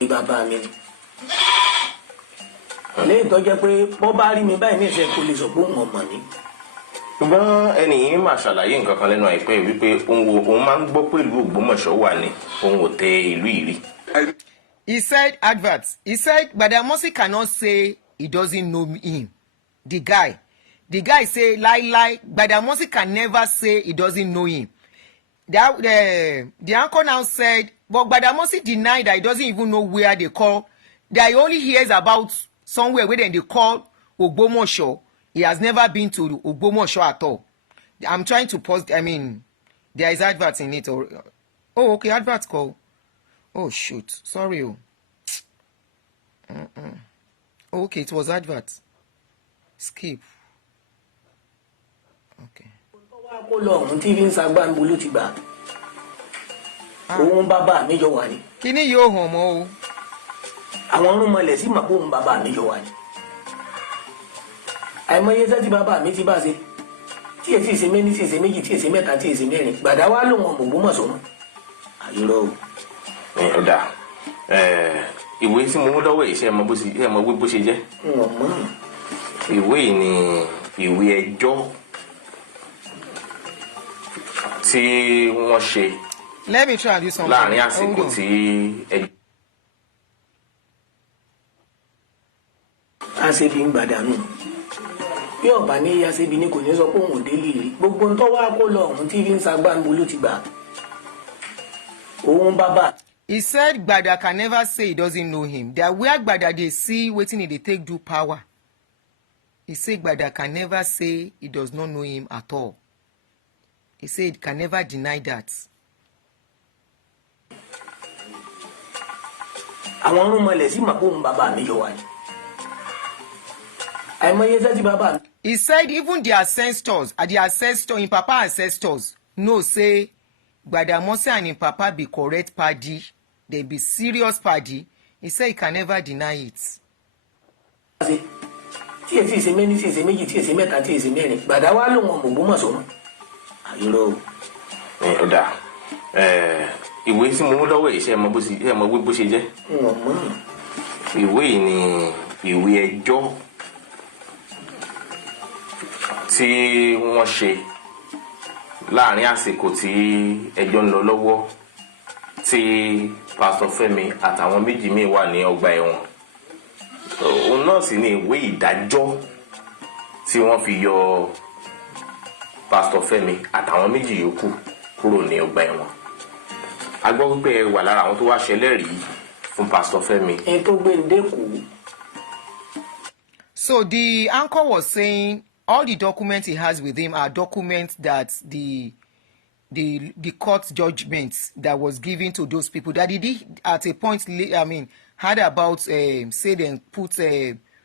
Bàbá mi lẹ́yìn tó jẹ́ pé bọ́ bá rí mi báyìí ní ìṣe kò lè sọ pé òun ọmọ ni. ṣùgbọ́n ẹnì yìí máa ṣàlàyé nǹkan kan lẹ́nu àìpẹ́ wípé òun máa ń gbọ́ pé ìlú Ògbómọ̀ṣọ́ wà ní òun ò tẹ ìlú ìrí. He said adverts. He said Gbadamosi cannot say he doesn't know him. The guy say lie. Gbadamosi can never say he doesn't know him. The anchor now said, but Gbadamosi denied that he doesn't even know where they call. That he only hears about somewhere where they call Ogbomosho. He has never been to Ogbomosho at all. I'm trying to pause. I mean, there is adverts in it. Oh, okay, adverts call. Oh shoot, sorry. Okay, it was advert. Skip. Okay. kó lọ ọ̀hún tí fi ń sagbá ń bolú ti gbà òun bàbá mi jọ wà ní. Kíní yóò hàn mọ́ o. àwọn rúnmọlẹ̀ sí màpò òun bàbá mi jọ wà ní. àìmọye iṣẹ́ tí bàbá mi ti bá ṣe tí èsì ìṣe méjì tí èsì méjì tí èsì mẹ́ta tí èsì mẹ́rin gbàdá wá lòun ọmọ Ògbómọ̀ṣọ́ mọ́. àyọrọ o. ọ̀dà ìwé tí mo mú lọ́wọ́ yìí ṣe é mọ bó ṣe jẹ́. ìwé yìí ni ìwé ẹjọ́ tí wọ́n ṣe. Let me try and do something. láàrin àsìkò tí ẹjọ́. aṣebi ń gbàdánù bí ọba ní aṣebi ní kò ní sọ pé òun ò délé rí gbogbo ń tọ́ wá kó lọ ọ̀hún tí fi ń sagbá ń bolú ti gbà òun bàbá. He said Gbada can never say he doesn't know him. That where Gbada they see waiting they take do power. He said Gbada can never say he does not know him at all. He said he can never deny that. àwọn rúnmọlẹ̀ sí màpò òun bàbá mi jọ wà ní. àìmọye iṣẹ́ tí bàbá mi. He said even the ancestors, in Papa ancestors, know say Gbadamosi and in Papa be correct party. They be serious party. He said he can never deny it. tí èsì ìṣe méjì tí èsì méjì tí èsì mẹ́ta tí èsì mẹ́rin gbàdá wá lòun ọmọ Ògbómọ̀ṣọ́ mọ́. àyọrọ o. ọ̀dà ìwé tí mo mú lọ́wọ́ yìí ṣe é mọ bó ṣe jẹ́. ìwé yìí ni ìwé ẹjọ́ tí wọ́n ṣe láàrin àsìkò tí ẹjọ́ ń lọ lọ́wọ́ tí pásítọ̀ Fẹ́mi àtàwọn méjì míì wà ní ọgbà ẹ̀wọ̀n. òun náà sì ni ìwé ìdájọ́ tí wọ́n fi yọ pásítọ̀ Fẹ́mi àtàwọn méjì yòókù kúrò ní ọgbà ẹ̀wọ̀n. a gbọ́ wípé ẹ wà lára àwọn tó wá ṣẹlẹ́rìí fún pásítọ̀ Fẹ́mi. ẹni tó gbé ń dẹ́kù. So the anchor was saying all the documents he has with him are documents that the court judgment that was given to those people that he did at a point, had about say they put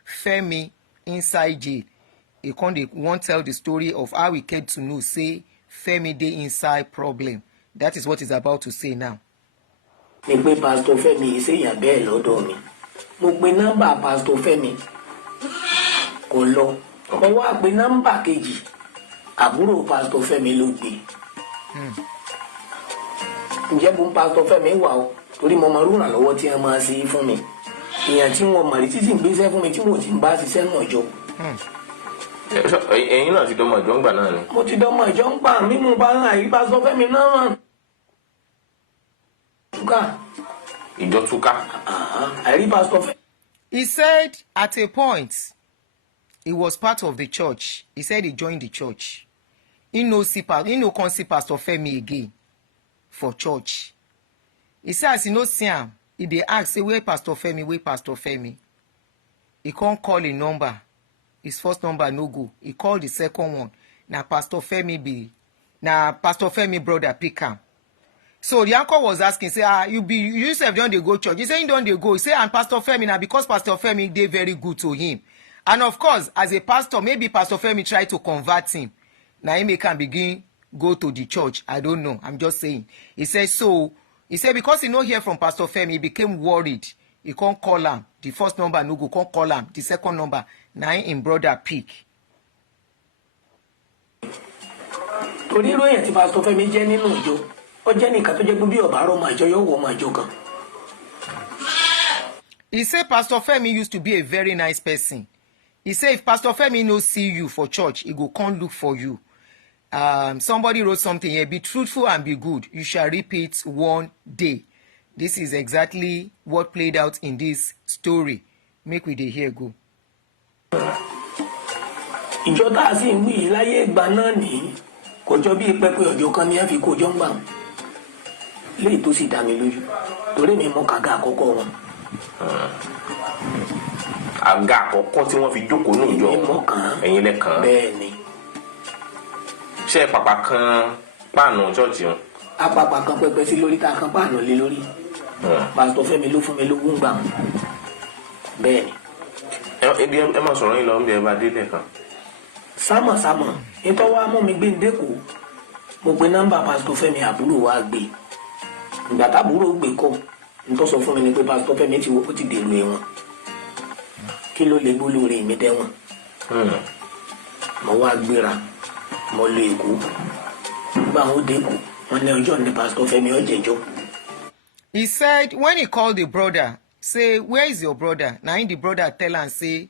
Femi inside jail. He won't tell the story of how he came to know say Femi dey inside problem. That is what he's about to say now. ni pé pásítọ̀ Fẹ́mi ìṣèyàn bẹ́ẹ̀ lọ́dọ̀ mi mo pe nọ́mbà pásítọ̀ Fẹ́mi kò lọ mo wá pe nọ́mbà kejì àbúrò pásítọ̀ Fẹ́mi ló gbé. ǹjẹ́ bó ń pásítọ̀ Fẹ́mi wà o torí mo máa rúnà lọ́wọ́ tí wọ́n máa ṣe fún mi èèyàn tí wọ́n mọ̀ rí títí ń gbéṣẹ́ fún mi tí mo ti ń bá ṣiṣẹ́ náà jọ. ẹ̀yin náà ti dọ́mọ ìjọ ń gbà náà ni. mo ti dọ́mọ ìjọ ń gbà mímú bá ń àyí pásítọ̀ Fẹ́mi náà túká. ìjọ túká. àyí pásítọ̀ Fẹ́mi. He said at a point he was part of the church. He said he joined the church. He no come see Pastor Femi again for church. He said as he no see him, he dey ask say where Pastor Femi. He can't call a number. His first number no go. He called the second one. Na Pastor Femi brother pick am. So the uncle was asking, say, you yourself don't they go church? He say, don't they go? He say, and Pastor Femi, now because Pastor Femi, they very good to him. And of course, as a pastor, maybe Pastor Femi tried to convert him. Now he can begin go to the church. I don't know. I'm just saying. He said, because he no hear from Pastor Femi, he became worried. He can't call him. The first number no go, can't call him. The second number, now him brother pick. torí ìròyìn tí Pastor Fẹ́mi jẹ́ nínú ìjọ ó jẹ́ nìkan tó jẹ́ pé bí ọ̀bá rọ̀ máa jọ yóò wọ̀ máa jọ kan. He said Pastor Femi used to be a very nice person. He said if Pastor Femi no see you for church, he go come look for you. Somebody wrote something here, be truthful and be good. You shall reap it one day. This is exactly what played out in this story. Make we dey hear go. ìjọ tá a sì ń wí láyé ìgbà náà nìyí kò jọ bí pẹpẹ ọjọ́ kan ní a fi kó jọ ń gbà wọn léyìí tó sì dá mi lójú torí mi mọ kàga àkọ́kọ́ wọn. àga àkọ́kọ́ tí wọ́n fi jókòó ní ìjọ ẹ̀yin lẹ́kàn. bẹ́ẹ̀ ni. ṣé pàpà kan páànù ṣọ́ọ̀ṣì wọn. apapa kan pẹpẹ sí lórí tá a kan páànù lé lórí. pásítọ̀ Fẹ́mi ló fún mi lówó ń gbà wọn bẹ́ẹ̀ ni. ẹ máa sọ̀rọ̀ yín lọ ń bí ẹ bá délẹ̀ kan. sámọ̀ nítorí wàá mú mi gbé ndéko mo pe nọ́mbà pásítọ̀ Fẹ́mi àbúrò wa gbé ìgbà tábúrò gbé kọ́ nítorí sọ fún mi ni pé pásítọ̀ Fẹ́mi ó ti dèrò ẹ̀wọ̀n kí ló lè gbólóore mi dẹ́wọ̀n. mo wá gbéra mo lọ Èkó nígbà wọn dé Èkó wọn ní ọjọ́ ní pásítọ̀ Fẹ́mi ó jẹ́jọ́. He said when he called the brother, say, where is your brother? Now the brother tell am say,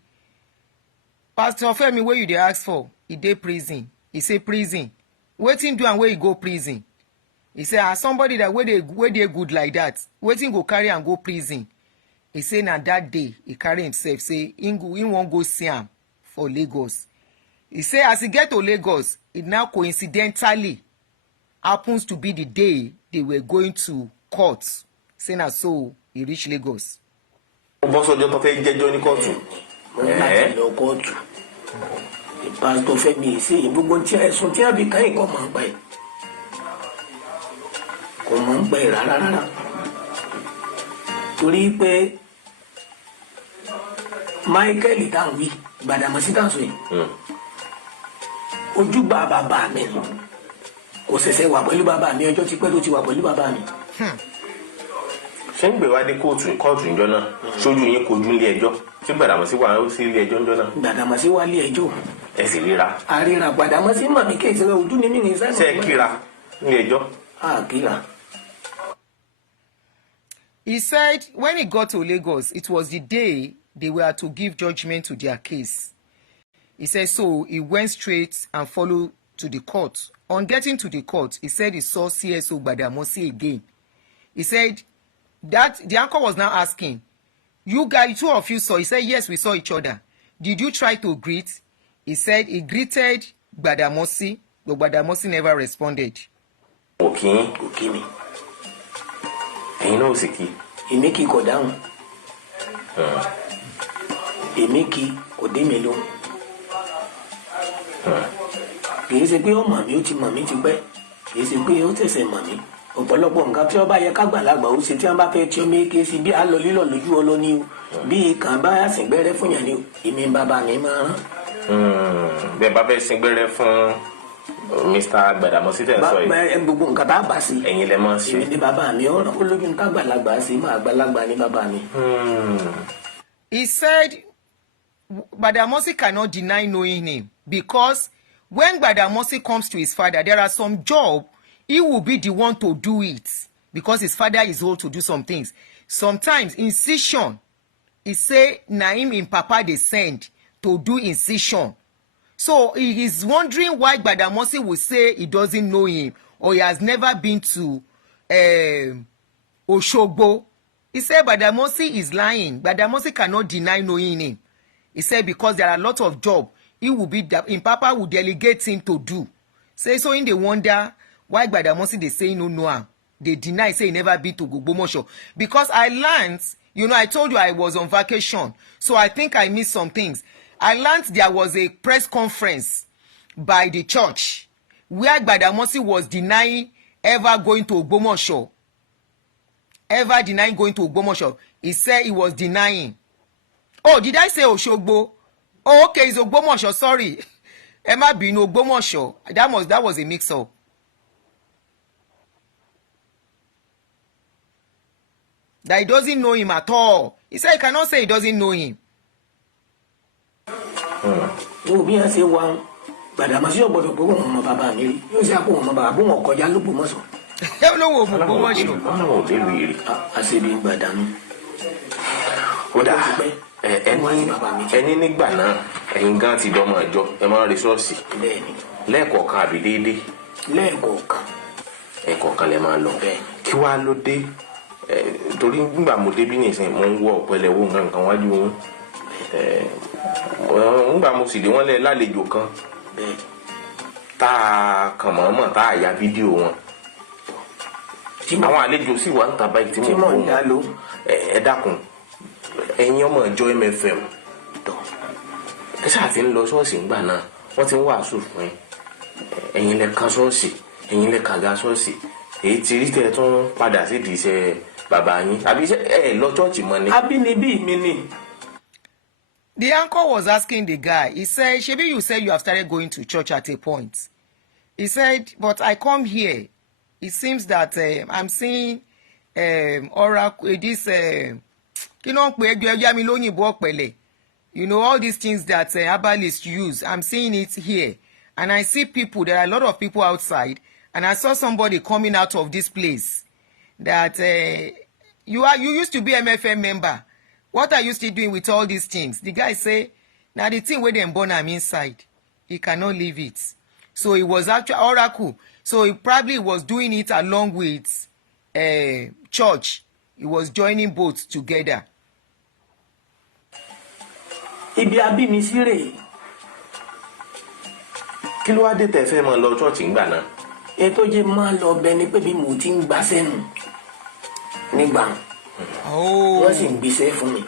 Pastor Femi, where you dey ask for? He dey prison. He say prison. Wetin do am where he go prison? He say as somebody that where dey good like that, wetin go carry am go prison? He say na that day he carry himself say he wan go see am for Lagos. He say as he get to Lagos, it now coincidentally happens to be the day they were going to court. Say na so he reach Lagos. bọ́sọ̀jọ́ tó fẹ́ jẹ́jọ́ ní kóòtù. mo ní láti lọ kóòtù pásítọ̀ Fẹ́mi ṣe gbogbo tí ẹ̀sùn tí a fi káyìn kọ́ máa ń pa ẹ̀ kò máa ń pa ẹ̀ rárá torí pé Michael dáhùn Gbàdàmọ́sí dáhùn yìí ojúgbà bàbá mi kò ṣẹ̀ṣẹ̀ wà pẹ̀lú bàbá mi ọjọ́ tí pẹ́ tó ti wà pẹ̀lú bàbá mi. ṣé ń gbé wá dé kóòtù ìjọ náà sójú yín kojú ilé ẹjọ́ tí Gbàdàmọ́sí wà ó sí ilé ẹjọ́ ńjọ́ náà. Gbàdàmọ́sí wà ilé ẹjọ́. ẹ sì ríra. àríra Gbàdàmọ́sí mà mí kéèsì rẹ ojú ni mí ní sáyẹn. ṣé ẹ kíra ilé ẹjọ́. kíra. He said when he got to Lagos, it was the day they were to give judgment to their case. He said so he went straight and followed to the court. On getting to the court, he said he saw CSO Gbadamosi again. He said that the uncle was now asking, you guys, two of you saw? He said, yes, we saw each other. Did you try to greet? He said he greeted Gbadamosi, but Gbadamosi never responded. Òkì mi. Ẹ̀yin náà ò sì kí. Èmi kì kò dáhùn. Èmi kì kò dé mi lóhùn. Kìí ṣe pé ó mọ̀ mí ó ti mọ̀ mí ti pẹ́. Kìí ṣe pé ó tẹ̀sẹ̀ mọ̀ mí. Ọ̀pọ̀lọpọ̀ nǹkan tí ó bá yẹ kágbàlagbà ó ṣe tí wọ́n bá fẹ́ tí ó méke sí bí alọ lílọ lójú ọlọ ni o bí kàn bá sìngbẹ́rẹ́ fún yàn ni o èmi bàbá mi máa rán. Bẹ́ẹ̀ bá fẹ́ sìngbẹ́rẹ́ fún Mr. Gbadamosi tẹ̀ sọ yìí. Gbogbo nǹkan tá a bá sí. Ẹ̀yin lẹ máa ṣe. Èmi ni bàbá mi ọ̀ràn ó lójú nǹkan àgbàlagbà sí máa àgbàlagbà ní bàbá mi. He said Gbadamosi cannot deny knowing him because when Gbadamosi comes to his father, there are some job he will be the one to do it because his father is old to do some things. Sometimes incision, he say na him in papa they send to do incision. So he is wondering why Gbadamosi will say he doesn't know him or he has never been to Oshogbo. He said Gbadamosi is lying. Gbadamosi cannot deny knowing him. He said because there are a lot of job he will be in papa will delegate him to do. Say so in the wonder why Gbadamosi they say no am. They deny say he never been to Gbomosho. Because I learned, I told you I was on vacation. So I think I missed some things. I learned there was a press conference by the church where Gbadamosi was denying ever going to Gbomosho. Ever denying going to Gbomosho. He said he was denying. Oh, did I say Oshogbo? Oh, okay, it's Gbomosho, sorry. Emma Bino Gbomosho. That was a mix-up. That he doesn't know him at all. He said he cannot say he doesn't know him. Yóò bí wọ́n ṣe wá Gbàdàmọ́sí ọ̀gbọ́dọ̀ pé wọ́n mọ bàbá mi rí yóò ṣe àpò wọn mọ bàbá bó wọn kọjá l'Ógbómọ̀ṣọ́. Ẹ lówó mo Gbómọ̀ṣọ́. Ọlọ́run ò dé lu èrè. Àṣebí Gbàdàmú. Ó dà ẹni nígbà náà ẹ̀yin gan ti dọ́mọ ẹjọ́ ẹ máa ń rí ṣọ́ọ̀ṣì. Bẹ́ẹ̀ni. Lẹ́ẹ̀kọ̀ọ̀kan àbí déédéé. Lẹ́ẹ̀kọ̀ọ̀kan. Ẹ̀kọ̀ọ̀kan lẹ máa lọ. Kí wàá ló dé? Torí nígbà mo débí nìsín mo ń wọ ọ̀pẹ̀lẹ̀wò nǹkan wájú wọn. Nígbà mo sì dé wọ́n lẹ́ lálejò kan tá a kàn mọ̀ọ́mọ̀ tá a ya fídíò wọn. Àwọn àlejò sì wà ń ta báyìí tí mo ń dá ló. Ẹ dákun ẹ̀yin ọmọ ìjọ MFM ẹ ṣáà ti ń lọ ṣọ́ọ̀ṣì ńgbà náà wọ́n ti ń wàásù fún yín ẹ̀yin lẹ kan ṣọ́ọ̀ṣì ẹ̀yin lẹ kàga ṣọ́ọ̀ṣì èyí ti rí tẹ́ tún padà sídìí iṣẹ́ bàbá yín àbí lọ church mọ́ ni. abínibí mi ni. The uncle was asking the guy, he said, Shebi, you said you have started going to church at a point. He said, but I come here. It seems that I'm seeing oracle, this, you know, all these things that herbalists use. I'm seeing it here. And I see people, there are a lot of people outside. And I saw somebody coming out of this place that you used to be MFM member. What are you still doing with all these things? The guy say, now the thing where them born I'm inside. He cannot leave it. So it was actually oracle. So he probably was doing it along with church. He was joining both together. Ibi abi mi sí rèé. Kí ló wá dé tẹ́ fẹ́ mọ́ lọ church ńgbà náà? Ètò jẹ́ máa lọ bẹ ni pé bí mo ti ń gbà sẹ́nu nígbà. Wọ́n sì ń gbéṣẹ́ fún mi.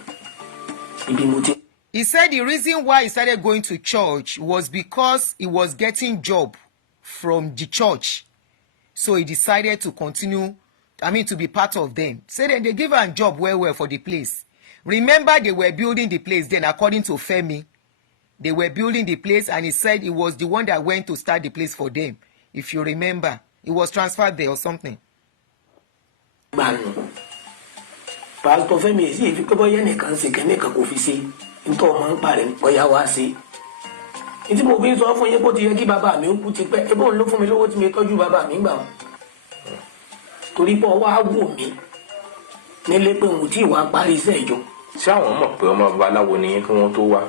Ibi mo ti. He said the reason why he started going to church was because he was getting job from the church. So he decided to continue, to be part of them. Say that they give him a job well for the place. Remember, they were building the place then, according to Femi. They were building the place, and he said he was the one that went to start the place for them. If you remember, he was transferred there or something. Pastor Femi, if you come here, you can say, "Can you come office?" Into man parent, oya wa se. Iti mo bi so fún yín bó ti yẹ kí bàbá mi ó kú ti pẹ́. E bo ló fún mi lówó tí mi tọ́jú bàbá mi gbà. Torí pé wá wò mí. Nílé pé mo ti wá parí iṣẹ́ ìjọ. Ṣé àwọn mọ̀ pé ọmọ babaláwo ni kí wọ́n tó wá?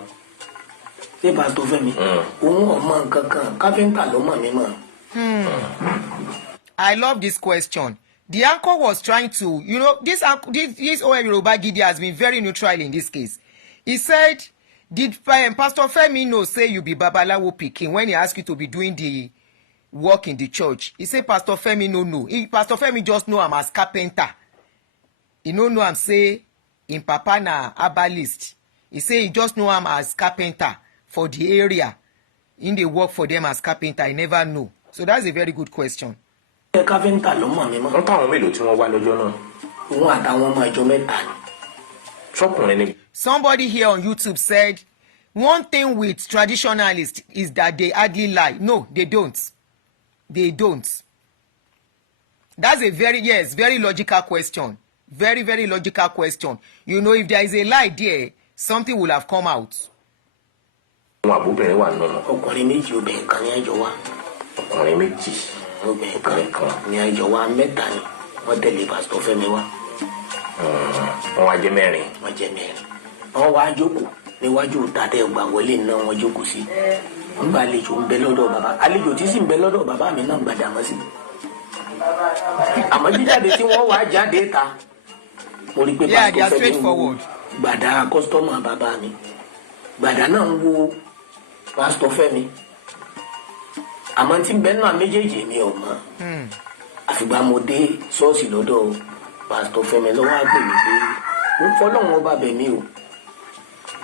Ṣé Pastor Femi? Òun ọmọ nǹkan kan, káfíńtà ló mọ̀ mí mọ̀. I love this question. The uncle was trying to, this OM Yoruba Gidi has been very neutral in this case. He said, did Pastor Femi know say you be Babalawo pikin when he asked you to be doing the work in the church? He said, Pastor Femi no. Pastor Femi just know I'm as carpenter. He no know I'm say in Papa na herbalist. He say he just know I'm as carpenter for the area. In the work for them as carpenter, I never know. So that's a very good question. Káfíńtà ló mọ̀ mí mọ̀. Wọ́n táwọn mélòó tí wọ́n wá lọ́jọ́ náà? Òun àtàwọn ọmọ ìjọ mẹ́ta ni. Ṣọ́kùnrin ni. Somebody here on YouTube said, one thing with traditionalists is that they hardly lie. No, they don't. They don't. That's a very logical question. Very, very logical question. If there is a lie there, something will have come out. Ọkùnrin wà nínú. Ọkùnrin méjì obìnrin kan ní àjọ wa. Ọkùnrin méjì. Obìnrin kan ní àjọ wa mẹ́ta ni wọ́n tẹ̀lé Pastor Femi wá. Wọ́n wá jẹ́ mẹ́rin. Wọ́n wá jókòó níwájú tàtẹ́ ọgbà wọlé náà wọ́n jókòó sí. Wọ́n bá àlejò ń bẹ lọ́dọ̀ bàbá. Àlejò tí sì ń bẹ lọ́dọ̀ bàbá mi náà Gbadamosi. Àmọ́ jíjáde tí wọ́n wá jáde ta. Mo rí pé Pastor Femi ń wo Gbàdá kọ́sítọ́mà bàbá mi. Gbàdá náà ń wo Pastor Femi. Àmọ́ tí ń bẹ náà méjèèjì mi ò mọ̀. Àfìgbà mo dé ṣọ́ọ̀ṣì lọ́dọ̀ Pastor Femi ló wá pè mí pé mo fọlọ́run ọba bẹ̀ mí o.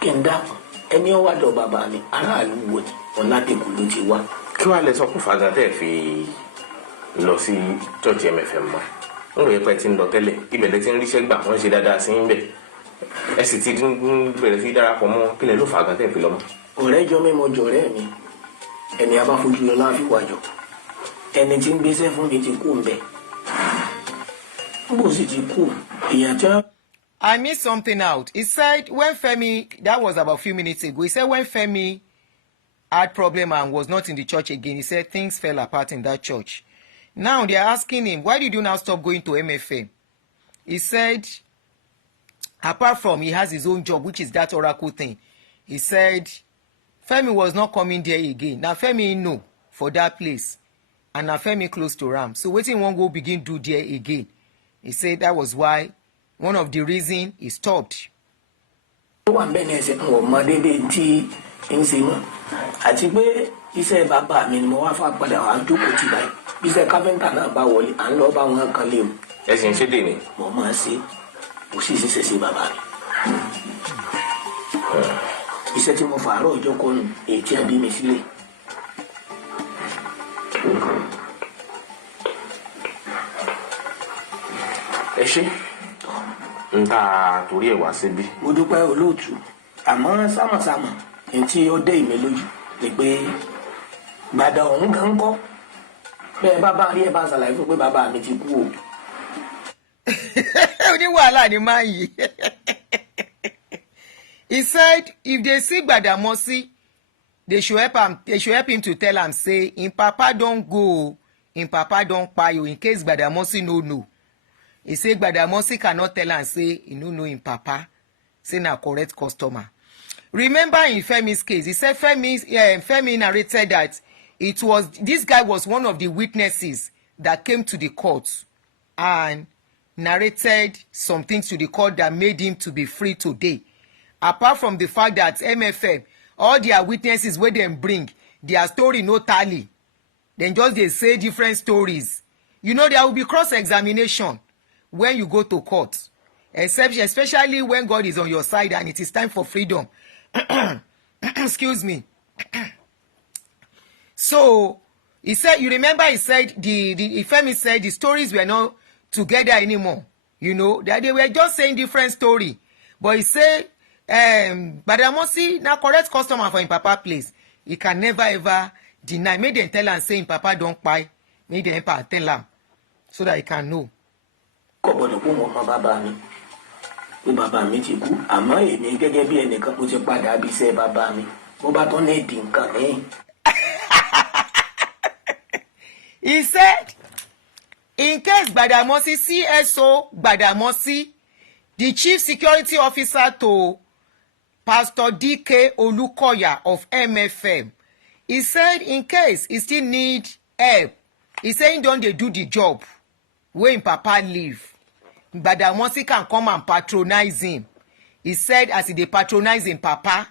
Kí n dákun ẹni ó wá dọ̀ bàbá mi aráàlú wo ni Ọládèkú ló ti wá. Kí wàá lẹ sọ fún fàgà tẹ́ fi lọ sí church MFM mọ́? Ń rò pé tí ń lọ tẹ́lẹ̀ ibẹ̀ lẹ ti ń ríṣẹ́ gbà wọ́n ṣe dáadáa sí ń bẹ̀. Ẹ sì ti bẹ̀rẹ̀ sí darapọ̀ mọ́ kí lẹ ló fàgà tẹ́ fi lọ mọ́. Ọ̀rẹ́ jọ mímọ jọ̀rẹ́ mi ẹni a bá fojú lọ láàfin wájọ ẹni tí ń gbéṣẹ́ fún mi ti kú ń bẹ. Bó sì ti kú èèyàn tí wọ́n. I missed something out. He said when Femi, that was about a few minutes ago, he said when Femi had problem and was not in the church again, he said things fell apart in that church. Now they are asking him, why did you now stop going to MFM? He said, apart from he has his own job, which is that oracle thing, he said Femi was not coming there again. Now Femi no for that place. And now Femi close to Ram. So wetin won't go begin do there again. He said that was why one of the reason he stopped. Wà ń bẹ̀ ní ẹsẹ̀ kan ọmọ dédé tí ń ṣe mọ́ àti pé iṣẹ́ bàbá mi ni mo wá fà padà wá jókòó tì báyìí iṣẹ́ káfíńtà náà bá wọlé à ń lọ bá wọn kan lé o. Ẹ sì ń ṣe dè ní. Mo máa ṣe kò sì ṣiṣẹ́ sí bàbá mi. Iṣẹ́ tí mo fàárọ̀ ọjọ́ kọ́nu èyí tí a bí mi sílẹ̀. Ẹ ṣé n ta torí ẹ̀ wá síbí. mo dúpẹ́ olóòtú àmọ́ sámọ̀sámọ̀ ní tí ó dé ìmẹ́ lójú ni pé gbàdá ọ̀hún kan ń kọ́ bẹ́ẹ̀ bàbá rí ẹ bá ṣàlàyé fún pé bàbá mi ti kú o. Ní wàhálà ni máa yí. He said if they see Gbadamosi, they should help him to tell am say im papa don go, im papa don kpai o, in case Gbadamosi no know. He say Gbadamosi cannot tell am say he no know im papa, say na correct customer. Remember in Femi's case, he said Femi narrated that this guy was one of the witnesses that came to the court and narrated some things to the court that made him to be free today. Apart from the fact that MFM, all their witnesses wey dem bring, their story no tally. Dem just dey say different stories. You know, there will be cross-examination when you go to court, especially when God is on your side and it is time for freedom. Excuse me. So he said, you remember he said Femi said the stories were not together anymore. You know, that they were just saying different story. But he said Gbadamosi na correct customer for him papa place. He can never ever deny. Make them tell am say him papa don kpai. Make them tell am so that he can know. kò gbọ́dọ̀ kó mọ bàbá mi pé bàbá mi ti kú àmọ́ èmi gẹ́gẹ́ bí ẹnìkan kó ti padà bí iṣẹ́ bàbá mi bó bá tán ní èdè nǹkan lẹ́yìn. He said in case Gbadamosi, CSO Gbadamosi, the chief security officer to Pastor DK Olukoya of MFM, he said in case he still need help, he said he don dey do the job wey him papa leave, Gbadamosi can come and patronize him. He said as he dey patronize him papa,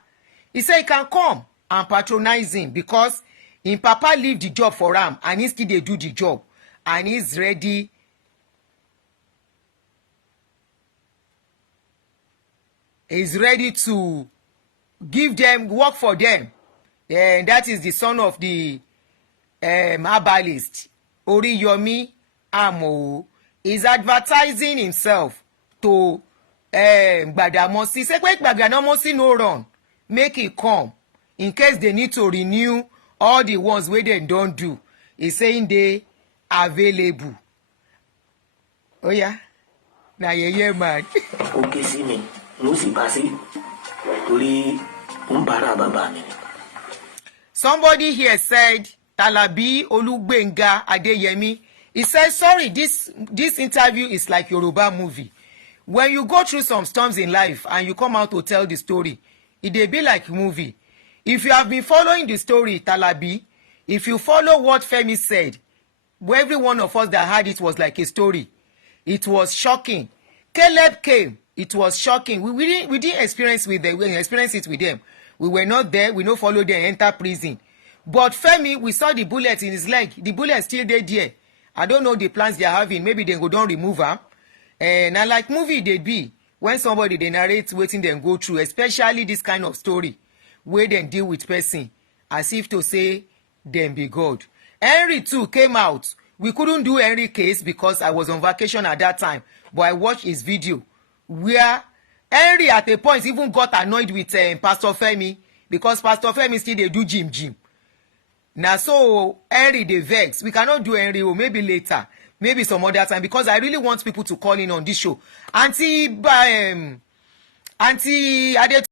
he said he can come and patronize him because him papa leave the job for am and he still dey do the job and he's ready. He's ready to give them work for them. And that is the son of the herbalist Oriyomi Amo. Is advertising himself to Gbadamosi. Say quick Gbadamosi no run. Make it come. In case they need to renew all the ones wey dem don do. He's saying they available. Oh yeah. Na yeye man. Okay, see me. No si basi. Torí bára bàbá mi. Somebody here said Talabi Olugbenga Adeyemi. He said, sorry, this interview is like Yoruba movie. When you go through some storms in life and you come out to tell the story, it dey be like movie. If you have been following the story, Talabi, if you follow what Femi said, every one of us that heard it was like a story. It was shocking. Caleb came. It was shocking. We didn't experience with them. We experienced it with them. We were not there. We no follow them enter prison. But Femi, we saw the bullet in his leg. The bullet still there. I don't know the plans they are having. Maybe they go down remove am. And I like movie they be when somebody they narrate wetin dem go through, especially this kind of story where dem deal with person as if to say dem be God. Henry too came out. We couldn't do Henry case because I was on vacation at that time. But I watched his video where Henry at a point even got annoyed with Pastor Femi because Pastor Femi still dey do gym. Now so Henry dey vex. We cannot do Henry or maybe later, maybe some other time because I really want people to call in on this show. Aunty Ade